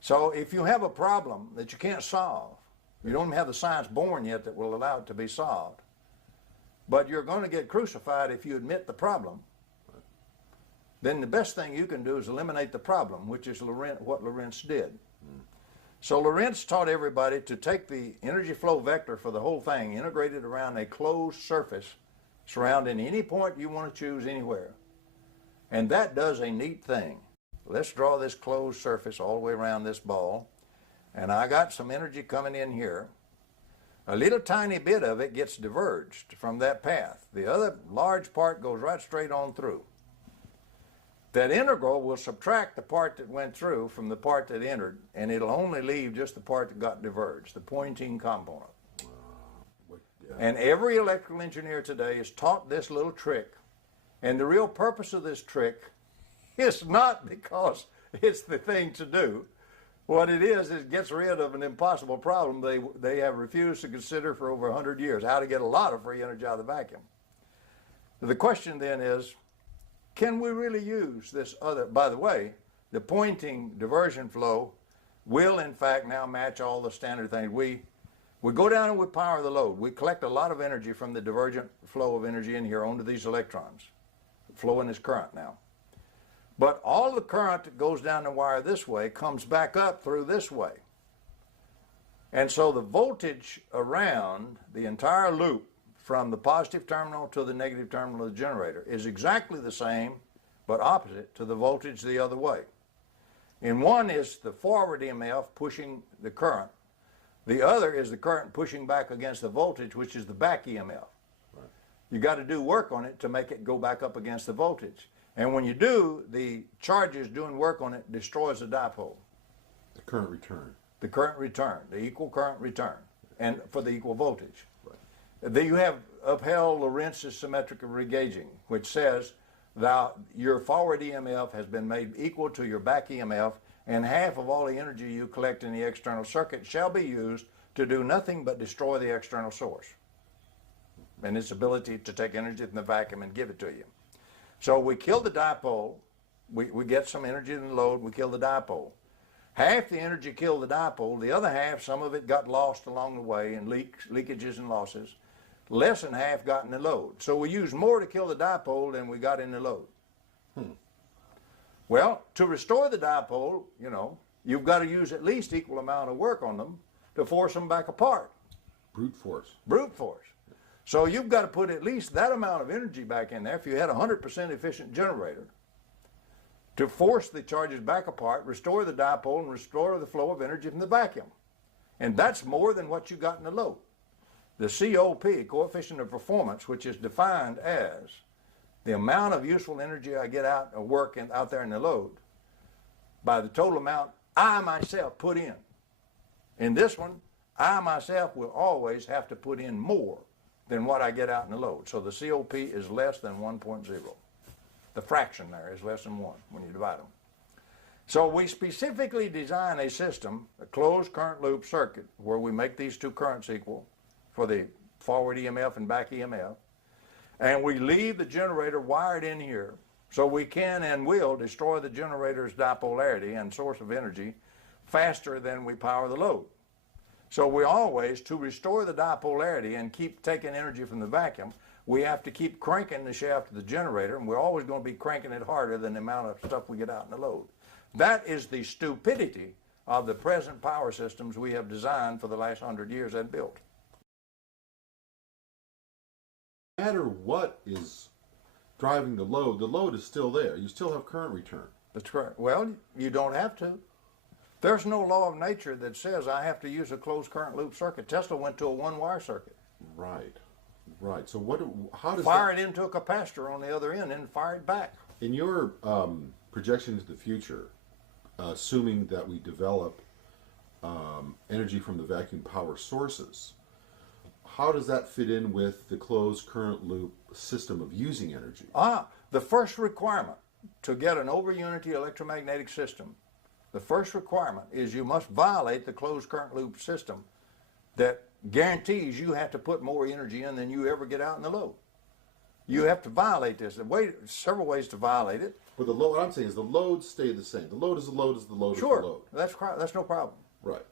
So if you have a problem that you can't solve, you don't even have the science born yet that will allow it to be solved, but you're going to get crucified if you admit the problem, then the best thing you can do is eliminate the problem, which is what Lorentz did. So Lorentz taught everybody to take the energy flow vector for the whole thing, integrate it around a closed surface surrounding any point you want to choose anywhere. And that does a neat thing. Let's draw this closed surface all the way around this ball, and I got some energy coming in here. A little tiny bit of it gets diverged from that path. The other large part goes right straight on through. That integral will subtract the part that went through from the part that entered, and it'll only leave just the part that got diverged, the Poynting component. And every electrical engineer today is taught this little trick, and the real purpose of this trick is not because it's the thing to do. What it is it gets rid of an impossible problem they have refused to consider for over 100 years, how to get a lot of free energy out of the vacuum. The question then is, can we really use this other? By the way, the Poynting diversion flow will in fact now match all the standard things. We go down and we power the load. We collect a lot of energy from the divergent flow of energy in here onto these electrons, flowing as current now. But all the current that goes down the wire this way comes back up through this way. And so the voltage around the entire loop from the positive terminal to the negative terminal of the generator is exactly the same but opposite to the voltage the other way. In one is the forward EMF pushing the current. The other is the current pushing back against the voltage, which is the back EMF. Right. You got to do work on it to make it go back up against the voltage. And when you do, the charges doing work on it destroys the dipole. The current return. The current return, the equal current return, and for the equal voltage. Right. Then you have upheld Lorentz's symmetrical regauging, which says your forward EMF has been made equal to your back EMF, and half of all the energy you collect in the external circuit shall be used to do nothing but destroy the external source and its ability to take energy from the vacuum and give it to you. So we kill the dipole, we get some energy in the load, we kill the dipole. Half the energy killed the dipole, the other half, some of it got lost along the way in leakages and losses. Less than half got in the load. So we used more to kill the dipole than we got in the load. Well, to restore the dipole, you've got to use at least equal amount of work on them, to force them back apart. Brute force. Brute force. So you've got to put at least that amount of energy back in there if you had a 100% efficient generator to force the charges back apart, restore the dipole, and restore the flow of energy from the vacuum. And that's more than what you got in the load. The COP, coefficient of performance, which is defined as the amount of useful energy I get out of work out there in the load by the total amount I myself put in. In this one, I myself will always have to put in more than what I get out in the load. So the COP is less than 1.0. The fraction there is less than 1 when you divide them. So we specifically design a system, a closed current loop circuit, where we make these two currents equal for the forward EMF and back EMF. And we leave the generator wired in here so we can and will destroy the generator's dipolarity and source of energy faster than we power the load. So we always, to restore the dipolarity and keep taking energy from the vacuum, we have to keep cranking the shaft of the generator, and we're always going to be cranking it harder than the amount of stuff we get out in the load. That is the stupidity of the present power systems we have designed for the last 100 years and built. No matter what is driving the load is still there. You still have current return. That's correct. Well, you don't have to. There's no law of nature that says I have to use a closed current loop circuit. Tesla went to a one-wire circuit. Right. Right. So how does fire it into a capacitor on the other end and fire it back? In your projection into the future, assuming that we develop energy from the vacuum power sources, how does that fit in with the closed current loop system of using energy? The first requirement to get an over-unity electromagnetic system, the first requirement is you must violate the closed current loop system that guarantees you have to put more energy in than you ever get out in the load. You have to violate this. Several ways to violate it. But what I'm saying is the loads stay the same. The load is the load is the load Sure, is the load. that's no problem. Right.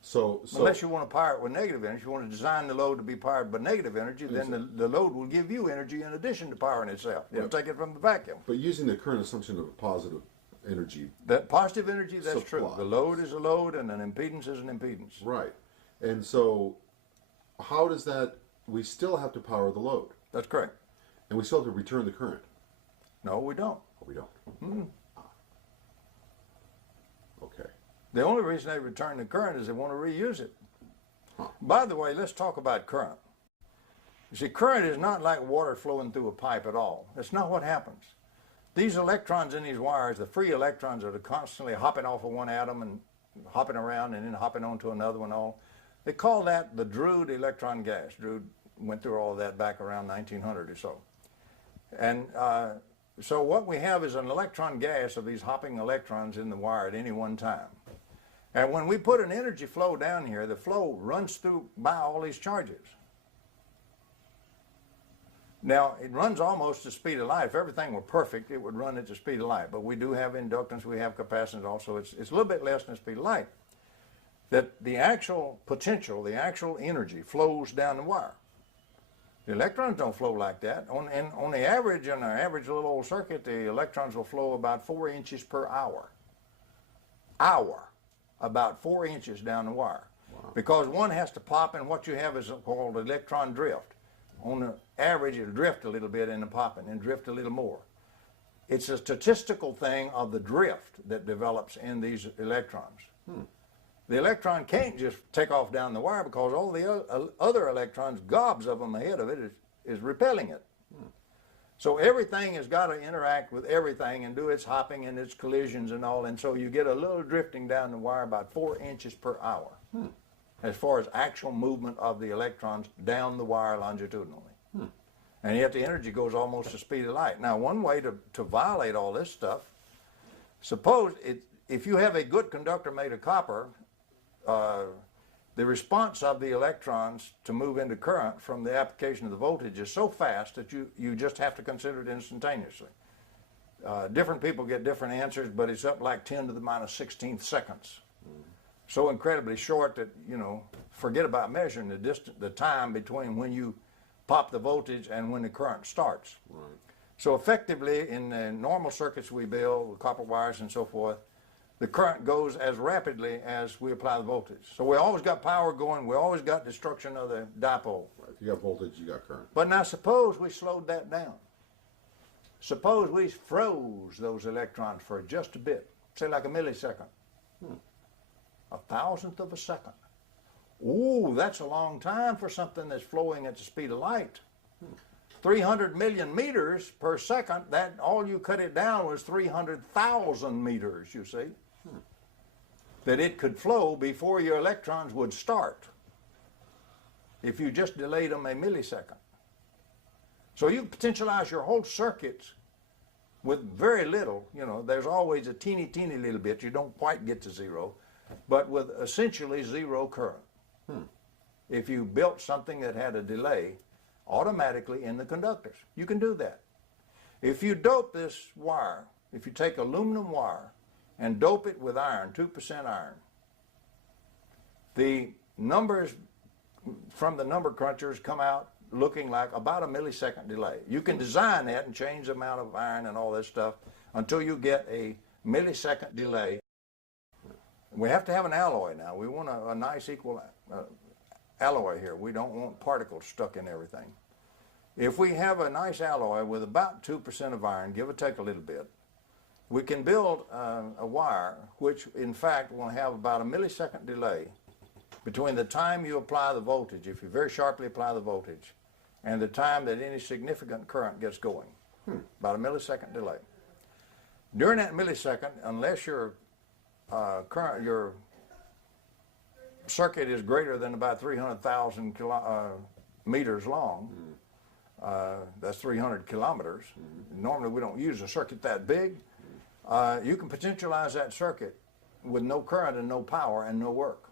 So unless you want to power it with negative energy, you want to design the load to be powered by negative energy, then the load will give you energy in addition to powering itself. It'll take it from the vacuum. But using the current assumption of a positive energy. That positive energy, that's supply. true. The load is a load and an impedance is an impedance. Right. And so how does that, we still have to power the load. That's correct. And we still have to return the current. No, we don't. Oh, we don't. Mm-hmm. Okay. The only reason they return the current is they want to reuse it. By the way, let's talk about current. You see, current is not like water flowing through a pipe at all. That's not what happens. These electrons in these wires, the free electrons are constantly hopping off of one atom and hopping around and then hopping onto another one all. They call that the Drude electron gas. Drude went through all of that back around 1900 or so. And so what we have is an electron gas of these hopping electrons in the wire at any one time. And when we put an energy flow down here, the flow runs through by all these charges. Now, it runs almost the speed of light. If everything were perfect, it would run at the speed of light. But we do have inductance, we have capacitance also. It's a little bit less than the speed of light. That the actual potential, the actual energy flows down the wire. The electrons don't flow like that. On the average, in our average little old circuit, the electrons will flow about 4 inches per hour. About 4 inches down the wire. Wow. Because one has to pop, and what you have is called electron drift. On the average, it'll drift a little bit in the popping and drift a little more. It's a statistical thing of the drift that develops in these electrons. The electron can't just take off down the wire because all the other electrons, gobs of them ahead of it, is repelling it. So everything has got to interact with everything and do its hopping and its collisions and all, and so you get a little drifting down the wire about 4 inches per hour as far as actual movement of the electrons down the wire longitudinally. And yet the energy goes almost the speed of light. Now, one way to violate all this stuff, suppose if you have a good conductor made of copper, the response of the electrons to move into current from the application of the voltage is so fast that you just have to consider it instantaneously. Different people get different answers, but it's up like 10 to the minus 16th seconds. So incredibly short that, forget about measuring the time between when you pop the voltage and when the current starts. Right. So effectively, in the normal circuits we build with copper wires and so forth, the current goes as rapidly as we apply the voltage. So we always got power going, we always got destruction of the dipole. If you got voltage, you got current. But now suppose we slowed that down. Suppose we froze those electrons for just a bit, say like a millisecond, a thousandth of a second. Ooh, that's a long time for something that's flowing at the speed of light. 300 million meters per second, that all you cut it down was 300,000 meters, you see, that it could flow before your electrons would start if you just delayed them a millisecond. So you potentialize your whole circuits with very little, you know, there's always a teeny little bit, you don't quite get to zero, but with essentially zero current. If you built something that had a delay automatically in the conductors, you can do that. If you dope this wire, if you take aluminum wire and dope it with iron, 2% iron, the numbers from the number crunchers come out looking like about a millisecond delay. You can design that and change the amount of iron and all this stuff until you get a millisecond delay. We have to have an alloy now. We want a nice equal alloy here. We don't want particles stuck in everything. If we have a nice alloy with about 2% of iron, give or take a little bit, we can build a wire which in fact will have about a millisecond delay between the time you apply the voltage, if you very sharply apply the voltage, and the time that any significant current gets going. About a millisecond delay. During that millisecond, unless your your circuit is greater than about 300,000 meters long, that's 300 kilometers. Normally we don't use a circuit that big. You can potentialize that circuit with no current and no power and no work.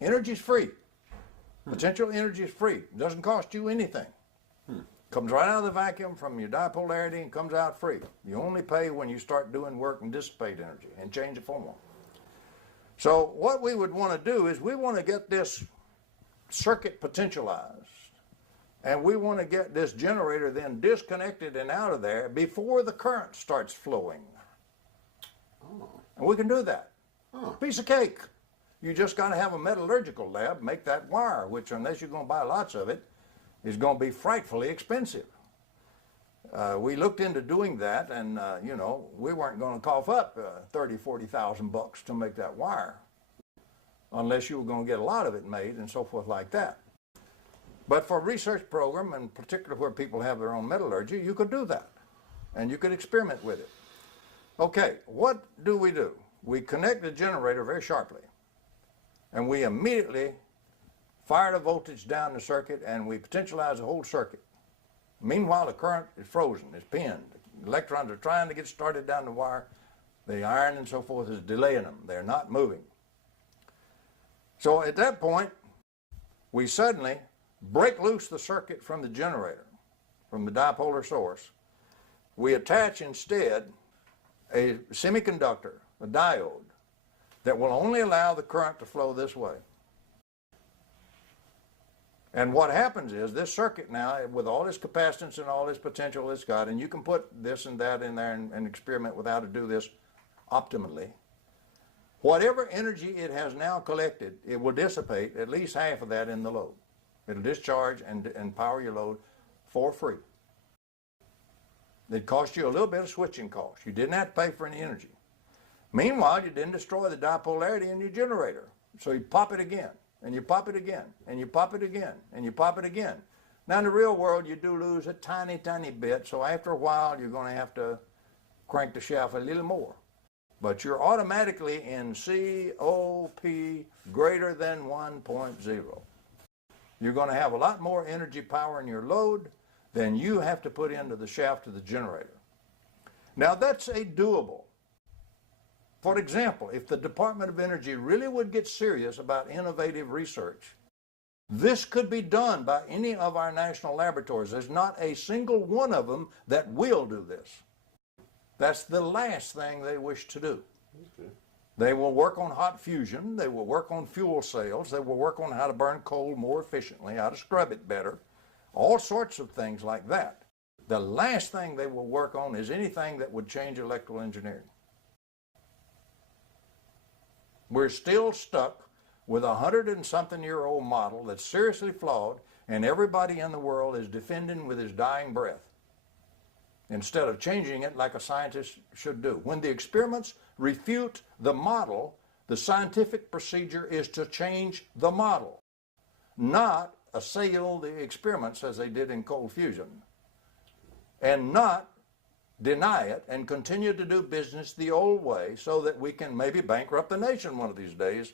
Energy is free. Potential energy is free. It doesn't cost you anything. Comes right out of the vacuum from your dipolarity and comes out free. You only pay when you start doing work and dissipate energy and change the formula. So what we would want to do is we want to get this circuit potentialized, and we want to get this generator then disconnected and out of there before the current starts flowing. And we can do that. Piece of cake. You just got to have a metallurgical lab make that wire, which unless you're going to buy lots of it, is going to be frightfully expensive. We looked into doing that, and you know, we weren't going to cough up $30,000-$40,000 to make that wire, unless you were going to get a lot of it made and so forth like that. But for a research program, and particularly where people have their own metallurgy, you could do that, and you could experiment with it. Okay, what do? We connect the generator very sharply, and we immediately fire the voltage down the circuit, and we potentialize the whole circuit. Meanwhile, the current is frozen, it's pinned. The electrons are trying to get started down the wire. The iron and so forth is delaying them. They're not moving. So at that point, we suddenly break loose the circuit from the generator, from the dipolar source. We attach instead a semiconductor, a diode, that will only allow the current to flow this way. And what happens is this circuit now, with all its capacitance and all its potential it's got, and you can put this and that in there and experiment with how to do this optimally, whatever energy it has now collected, it will dissipate at least half of that in the load. It'll discharge and power your load for free. It cost you a little bit of switching cost. You didn't have to pay for any energy. Meanwhile, you didn't destroy the dipolarity in your generator. So you pop it again, and you pop it again, and you pop it again, and you pop it again. Now in the real world, you do lose a tiny bit, so after a while, you're going to have to crank the shaft a little more. But you're automatically in COP greater than 1.0. You're going to have a lot more energy power in your load than you have to put into the shaft of the generator. Now that's a doable. For example, if the Department of Energy really would get serious about innovative research, this could be done by any of our national laboratories. There's not a single one of them that will do this. That's the last thing they wish to do. Okay. They will work on hot fusion, they will work on fuel cells, they will work on how to burn coal more efficiently, how to scrub it better, all sorts of things like that. The last thing they will work on is anything that would change electrical engineering. We're still stuck with a 100-and-something-year-old model that's seriously flawed, and everybody in the world is defending with his dying breath, instead of changing it like a scientist should do. When the experiments refute the model, the scientific procedure is to change the model, not assail the experiments as they did in cold fusion, and not deny it and continue to do business the old way so that we can maybe bankrupt the nation one of these days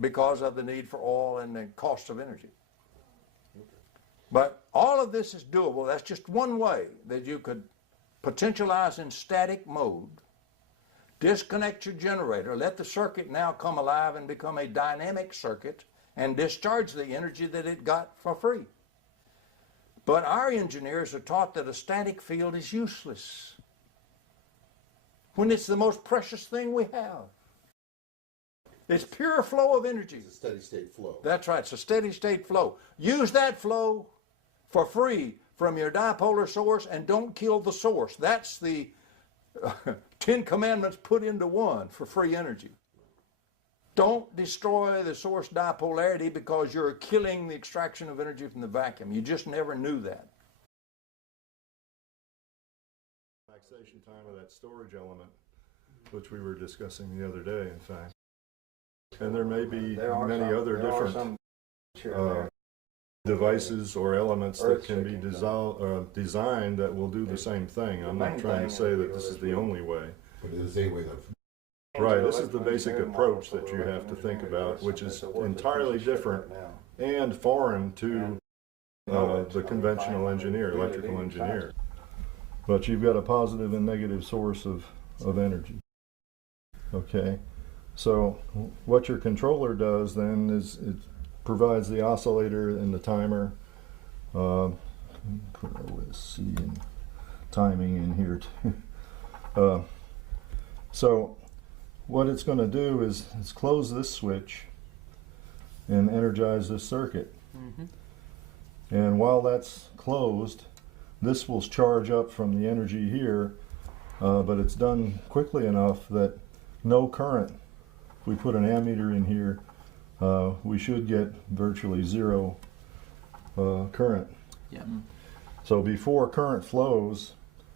because of the need for oil and the cost of energy. But all of this is doable. That's just one way that you could potentialize in static mode, disconnect your generator, let the circuit now come alive and become a dynamic circuit, and discharge the energy that it got for free. But our engineers are taught that a static field is useless when it's the most precious thing we have. It's pure flow of energy. It's a steady state flow. That's right, it's a steady state flow. Use that flow for free from your dipolar source and don't kill the source. That's the 10 commandments put into one for free energy. Don't destroy the source dipolarity because you're killing the extraction of energy from the vacuum. You just never knew that. Relaxation time of that storage element, which we were discussing the other day, in fact. And there may be many other different devices or elements that can be designed that will do the same thing. I'm not trying to say that this is the only way. But it is a way that... Right, this is the basic approach that you have to think about, which is entirely different and foreign to the conventional engineer, electrical engineer. But you've got a positive and negative source of energy. Okay, so what your controller does then is it provides the oscillator and the timer. Put OSC and timing in here too. So what it's going to do is close this switch and energize this circuit. Mm-hmm. And while that's closed, this will charge up from the energy here, but it's done quickly enough that no current. If we put an ammeter in here, we should get virtually zero current. Yeah. So before current flows,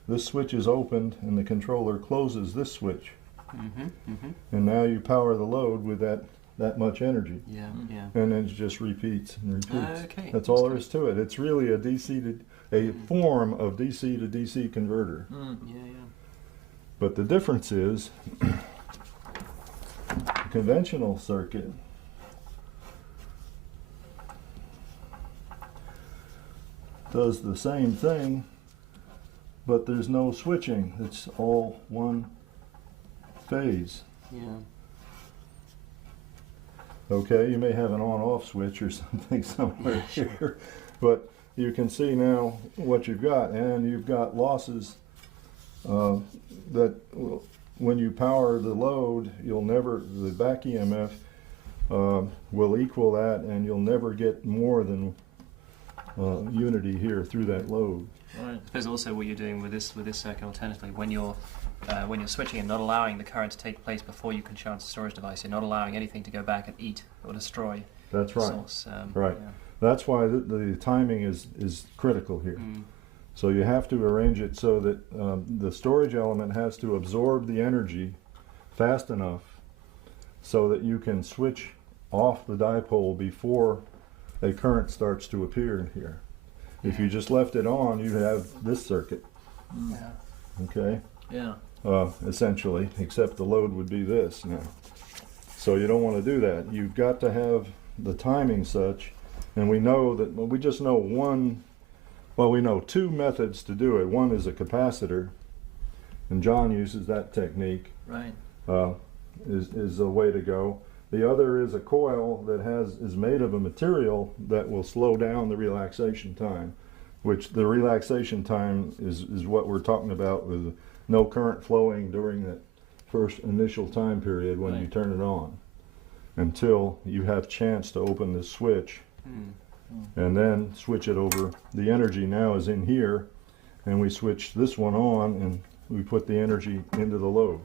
this switch is opened and the controller closes this switch. Mm-hmm, mm-hmm. And now you power the load with that much energy. Yeah, yeah. And then it just repeats and repeats. Okay. That's all there is to it. It's really a form of DC to DC converter. Yeah, yeah. But the difference is the conventional circuit does the same thing, but there's no switching. It's all one phase. Yeah. Okay, you may have an on-off switch or something somewhere here, but you can see now what you've got, and you've got losses that when you power the load, the back EMF will equal that, and you'll never get more than unity here through that load. Right. I suppose also what you're doing with this circuit alternatively, when you're switching and not allowing the current to take place before you can charge the storage device, you're not allowing anything to go back and eat or destroy That's the right. source. Right. Yeah. That's why the timing is critical here. So you have to arrange it so that the storage element has to absorb the energy fast enough so that you can switch off the dipole before a current starts to appear in here. If you just left it on, you'd have this circuit. Yeah. Okay? Yeah. Essentially, except the load would be this now. So you don't want to do that. You've got to have the timing such, and we know that, we just know we know two methods to do it. One is a capacitor, and John uses that technique. Right. Is a way to go. The other is a coil that is made of a material that will slow down the relaxation time, which the relaxation time is what we're talking about with no current flowing during that first initial time period when you turn it on, until you have chance to open the switch and then switch it over. The energy now is in here, and we switch this one on and we put the energy into the load.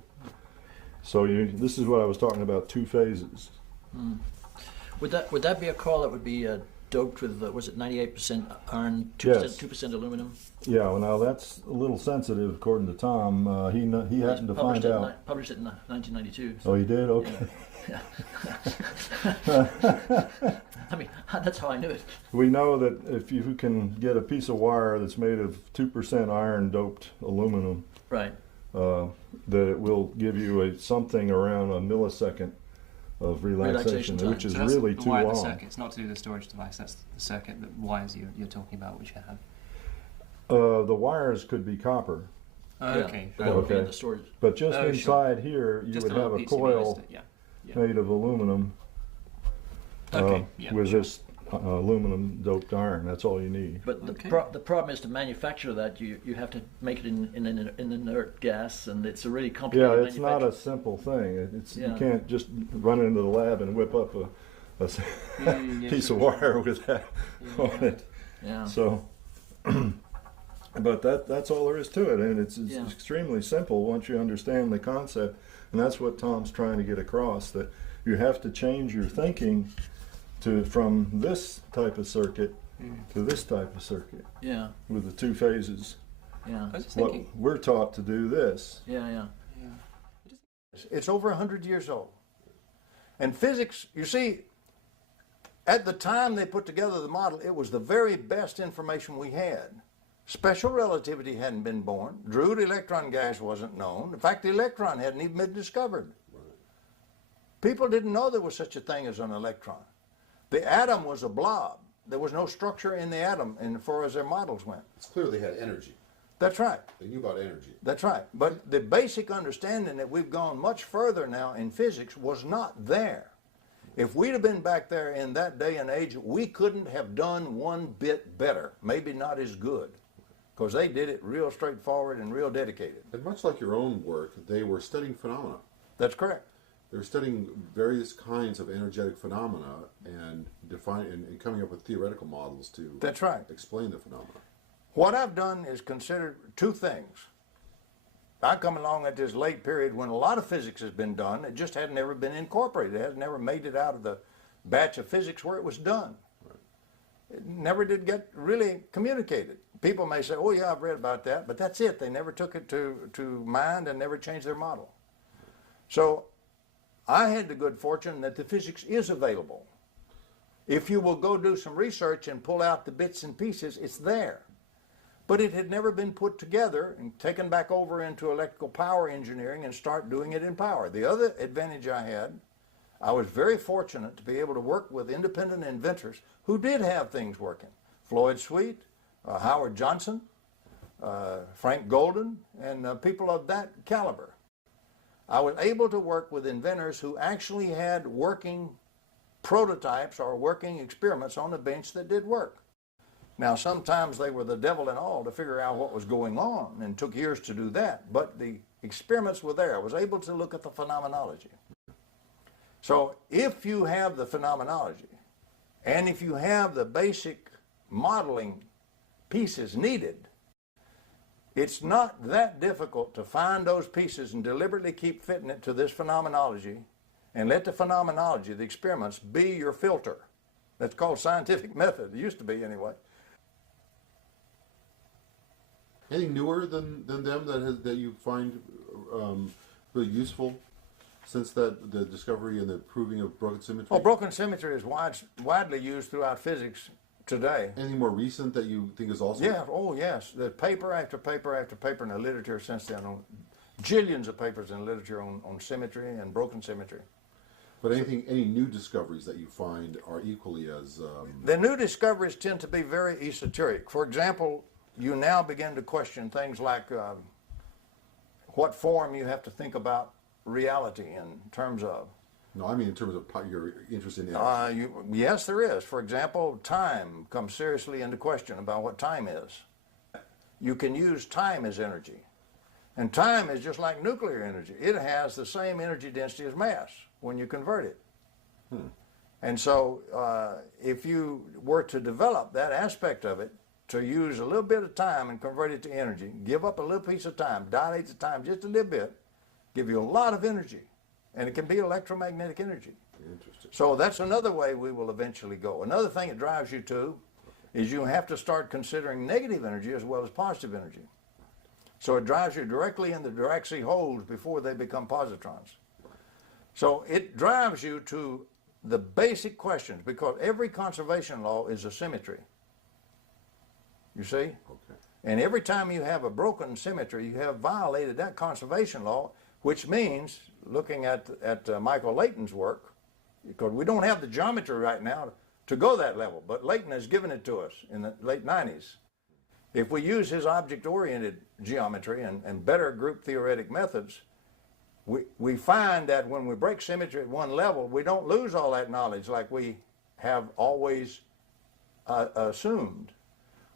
So this is what I was talking about, two phases. Would that be a coil that would be doped with was it 98% iron, 2% Yes. 2% aluminum? Yeah, well now that's a little sensitive according to Tom. He happened to find out. Published it in 1992. Oh, he did? Okay. Yeah. I mean, that's how I knew it. We know that if you can get a piece of wire that's made of 2% iron doped aluminum, Right. that it will give you something around a millisecond of relaxation, time. which is So that's really the too wire, long. the circuit. It's not to do the storage device. That's the circuit, the wires you're talking about, which you have. The wires could be copper, Okay. But that would be in Okay. the storage. but just Oh, sure. inside here you Just would have little a PCB coil listed, yeah. made of aluminum Okay. Yeah. with this aluminum doped iron. That's all you need. But Okay. the problem is to manufacture that you have to make it in an inert gas, and it's a really Yeah, complicated it's not a manufacture. simple thing. You Yeah. can't just run into the lab and whip up a Yeah, piece sure, of wire with that on it. Yeah. So, but that's all there is to it, and it's Yeah. extremely simple once you understand the concept, and that's what Tom's trying to get across, that you have to change your thinking from this type of circuit to this type of circuit Yeah. with the two phases. Yeah. I was just What thinking. we're taught to do this. Yeah. It's over 100 years old. And physics, you see, at the time they put together the model, it was the very best information we had. Special relativity hadn't been born. Drude electron gas wasn't known. In fact, the electron hadn't even been discovered. People didn't know there was such a thing as an electron. The atom was a blob. There was no structure in the atom as far as their models went. It's clear they had energy. That's right. They knew about energy. That's right. But the basic understanding that we've gone much further now in physics was not there. If we'd have been back there in that day and age, we couldn't have done one bit better, maybe not as good, because they did it real straightforward and real dedicated. And much like your own work, they were studying phenomena. That's correct. They were studying various kinds of energetic phenomena and coming up with theoretical models to That's right. explain the phenomena. What I've done is considered two things. I come along at this late period when a lot of physics has been done. It just hadn't ever been incorporated. It has never made it out of the batch of physics where it was done. It never did get really communicated. People may say, oh yeah, I've read about that, but that's it. They never took it to mind and never changed their model. So I had the good fortune that the physics is available. If you will go do some research and pull out the bits and pieces, it's there. But it had never been put together and taken back over into electrical power engineering and start doing it in power. The other advantage I had, I was very fortunate to be able to work with independent inventors who did have things working. Floyd Sweet, Howard Johnson, Frank Golden, and people of that caliber. I was able to work with inventors who actually had working prototypes or working experiments on the bench that did work. Now, sometimes they were the devil and all to figure out what was going on, and took years to do that, but the experiments were there. I was able to look at the phenomenology. So if you have the phenomenology, and if you have the basic modeling pieces needed, it's not that difficult to find those pieces and deliberately keep fitting it to this phenomenology, and let the phenomenology, the experiments, be your filter. That's called scientific method. It used to be anyway. Anything newer than them that you find really useful since the discovery and the proving of broken symmetry? Well, broken symmetry is widely used throughout physics today. Anything more recent that you think is also? Yeah, oh yes. The paper after paper after paper in the literature since then, jillions of papers in the literature on symmetry and broken symmetry. But any new discoveries that you find are equally as... The new discoveries tend to be very esoteric. For example, you now begin to question things like what form you have to think about reality in terms of. No, I mean in terms of your interest in energy. Yes, there is. For example, time comes seriously into question about what time is. You can use time as energy. And time is just like nuclear energy. It has the same energy density as mass when you convert it. And so if you were to develop that aspect of it, to use a little bit of time and convert it to energy, give up a little piece of time, dilate the time just a little bit, give you a lot of energy. and it can be electromagnetic energy. Interesting. So that's another way we will eventually go. Another thing it drives you to is you have to start considering negative energy as well as positive energy. So it drives you directly in the Dirac holes before they become positrons. So it drives you to the basic questions, because every conservation law is a symmetry. You see? Okay. And every time you have a broken symmetry, you have violated that conservation law, which means, looking at Michael Layton's work, because we don't have the geometry right now to go that level, but Layton has given it to us in the late 90s. If we use his object-oriented geometry and better group theoretic methods, we find that when we break symmetry at one level, we don't lose all that knowledge like we have always assumed.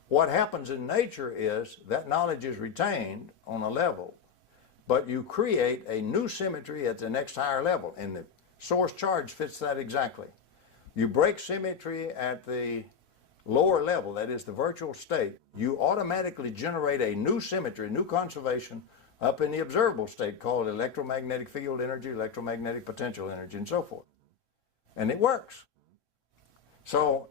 What happens in nature is that knowledge is retained on a level, but you create a new symmetry at the next higher level, and the source charge fits that exactly. You break symmetry at the lower level, that is the virtual state, you automatically generate a new symmetry, new conservation up in the observable state called electromagnetic field energy, electromagnetic potential energy, and so forth. And it works. So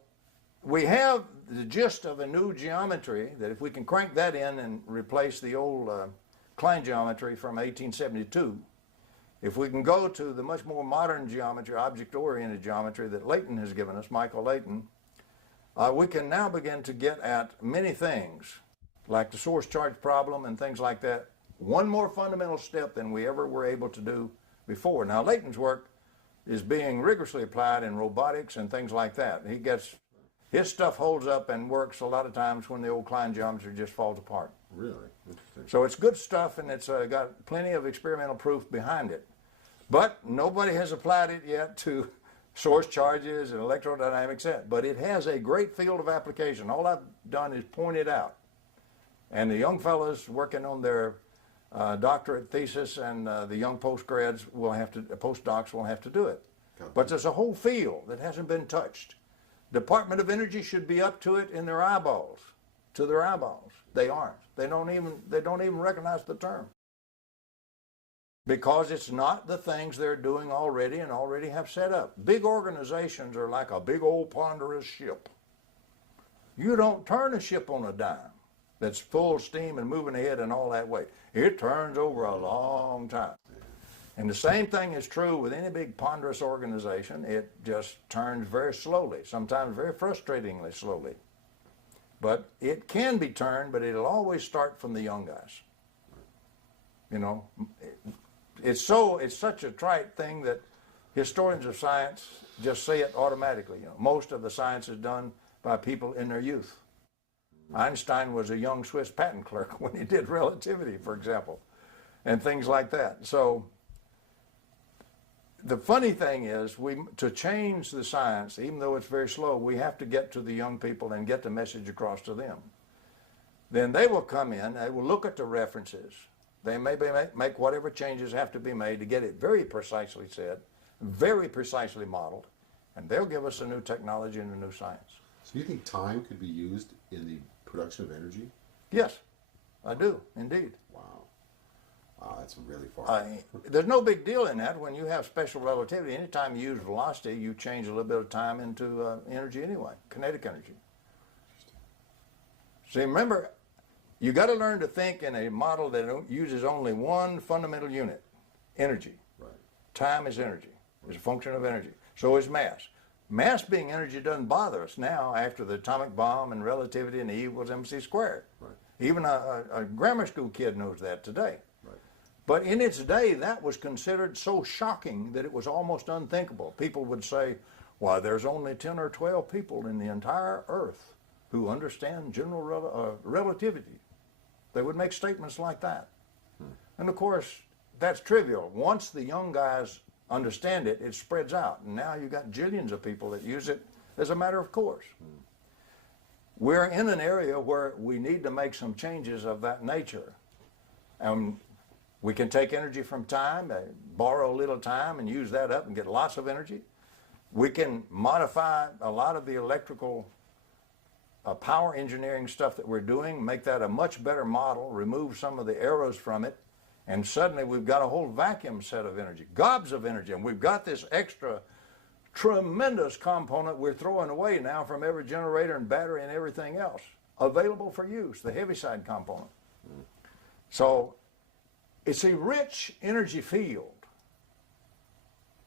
we have the gist of a new geometry that if we can crank that in and replace the old Klein geometry from 1872, if we can go to the much more modern geometry, object-oriented geometry that Layton has given us, Michael Layton, we can now begin to get at many things, like the source charge problem and things like that, one more fundamental step than we ever were able to do before. Now, Layton's work is being rigorously applied in robotics and things like that. His stuff holds up and works a lot of times when the old Klein geometry just falls apart. Really? Interesting. So it's good stuff, and it's got plenty of experimental proof behind it. But nobody has applied it yet to source charges and electrodynamics yet. But it has a great field of application. All I've done is point it out. And the young fellows working on their doctorate thesis and the young postdocs will have to do it. But there's a whole field that hasn't been touched. Department of Energy should be up to it in their eyeballs, to their eyeballs. They aren't. They don't even recognize the term. Because it's not the things they're doing already and already have set up. Big organizations are like a big old ponderous ship. You don't turn a ship on a dime that's full steam and moving ahead and all that way. It turns over a long time. And the same thing is true with any big ponderous organization. It just turns very slowly, sometimes very frustratingly slowly. But it can be turned, but it'll always start from the young guys. You know, it's such a trite thing that historians of science just say it automatically. You know, most of the science is done by people in their youth. Einstein was a young Swiss patent clerk when he did relativity, for example, and things like that. So the funny thing is, to change the science, even though it's very slow, we have to get to the young people and get the message across to them. Then they will come in, they will look at the references. They may make whatever changes have to be made to get it very precisely said, very precisely modeled, and they'll give us a new technology and a new science. So you think time could be used in the production of energy? Yes, I do, indeed. Wow. Wow, that's really far. There's no big deal in that. When you have special relativity, anytime you use velocity, you change a little bit of time into energy anyway, kinetic energy. See, remember, you got to learn to think in a model that uses only one fundamental unit, energy. Right. Time is energy. It's a function of energy. So is mass. Mass being energy doesn't bother us now after the atomic bomb and relativity and E equals mc squared. Right. Even a grammar school kid knows that today. Right. But in its day, that was considered so shocking that it was almost unthinkable. People would say, why, there's only 10 or 12 people in the entire Earth who understand general relativity. They would make statements like that. And of course, that's trivial. Once the young guys understand it, it spreads out. And now you've got jillions of people that use it as a matter of course. We're in an area where we need to make some changes of that nature. We can take energy from time, borrow a little time and use that up and get lots of energy. We can modify a lot of the electrical power engineering stuff that we're doing, make that a much better model, remove some of the errors from it, And suddenly we've got a whole vacuum set of energy, gobs of energy, and we've got this extra tremendous component we're throwing away now from every generator and battery and everything else available for use, the heaviside component. So it's a rich energy field.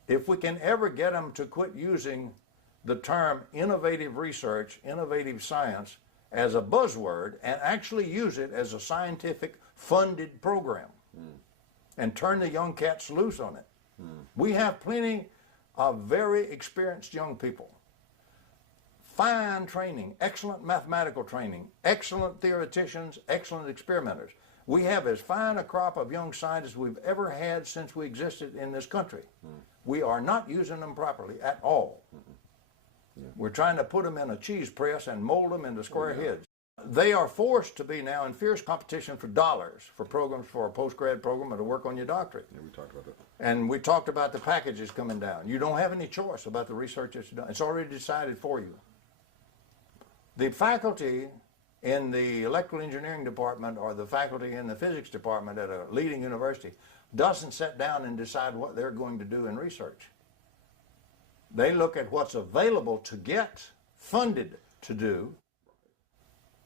If we can ever get them to quit using the term innovative research, innovative science as a buzzword and actually use it as a scientific funded program and turn the young cats loose on it. We have plenty of very experienced young people. Fine training, excellent mathematical training, excellent theoreticians, excellent experimenters. We have as fine a crop of young scientists we've ever had since we existed in this country. We are not using them properly at all. We're trying to put them in a cheese press and mold them into square heads. They are forced to be now in fierce competition for dollars, for programs, for a post-grad program or to work on your doctorate. Yeah, we talked about that. And we talked about the packages coming down. You don't have any choice about the research that's done. It's already decided for you. The faculty in the electrical engineering department or the faculty in the physics department at a leading university doesn't sit down and decide what they're going to do in research. They look at what's available to get funded to do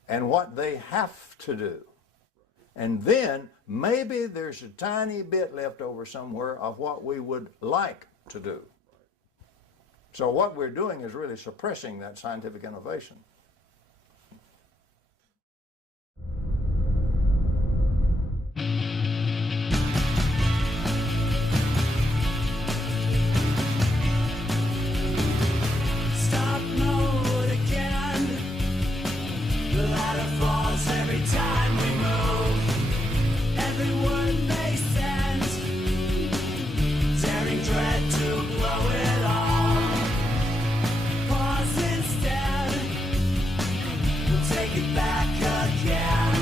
and what they have to do. And then maybe there's a tiny bit left over somewhere of what we would like to do. So what we're doing is really suppressing that scientific innovation. Stop mode again. The ladder falls every time we move. Every word makes sense. Tearing dread to blow it all. Pause instead. We'll take it back again.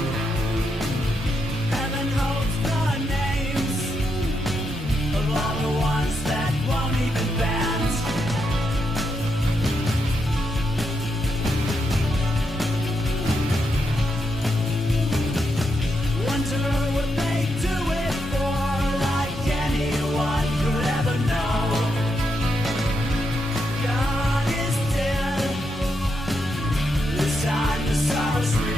Heaven holds the names of all the ones that won't even bend. Wonder what they do it for, like anyone could ever know. God is dead. This time the sorrow's real.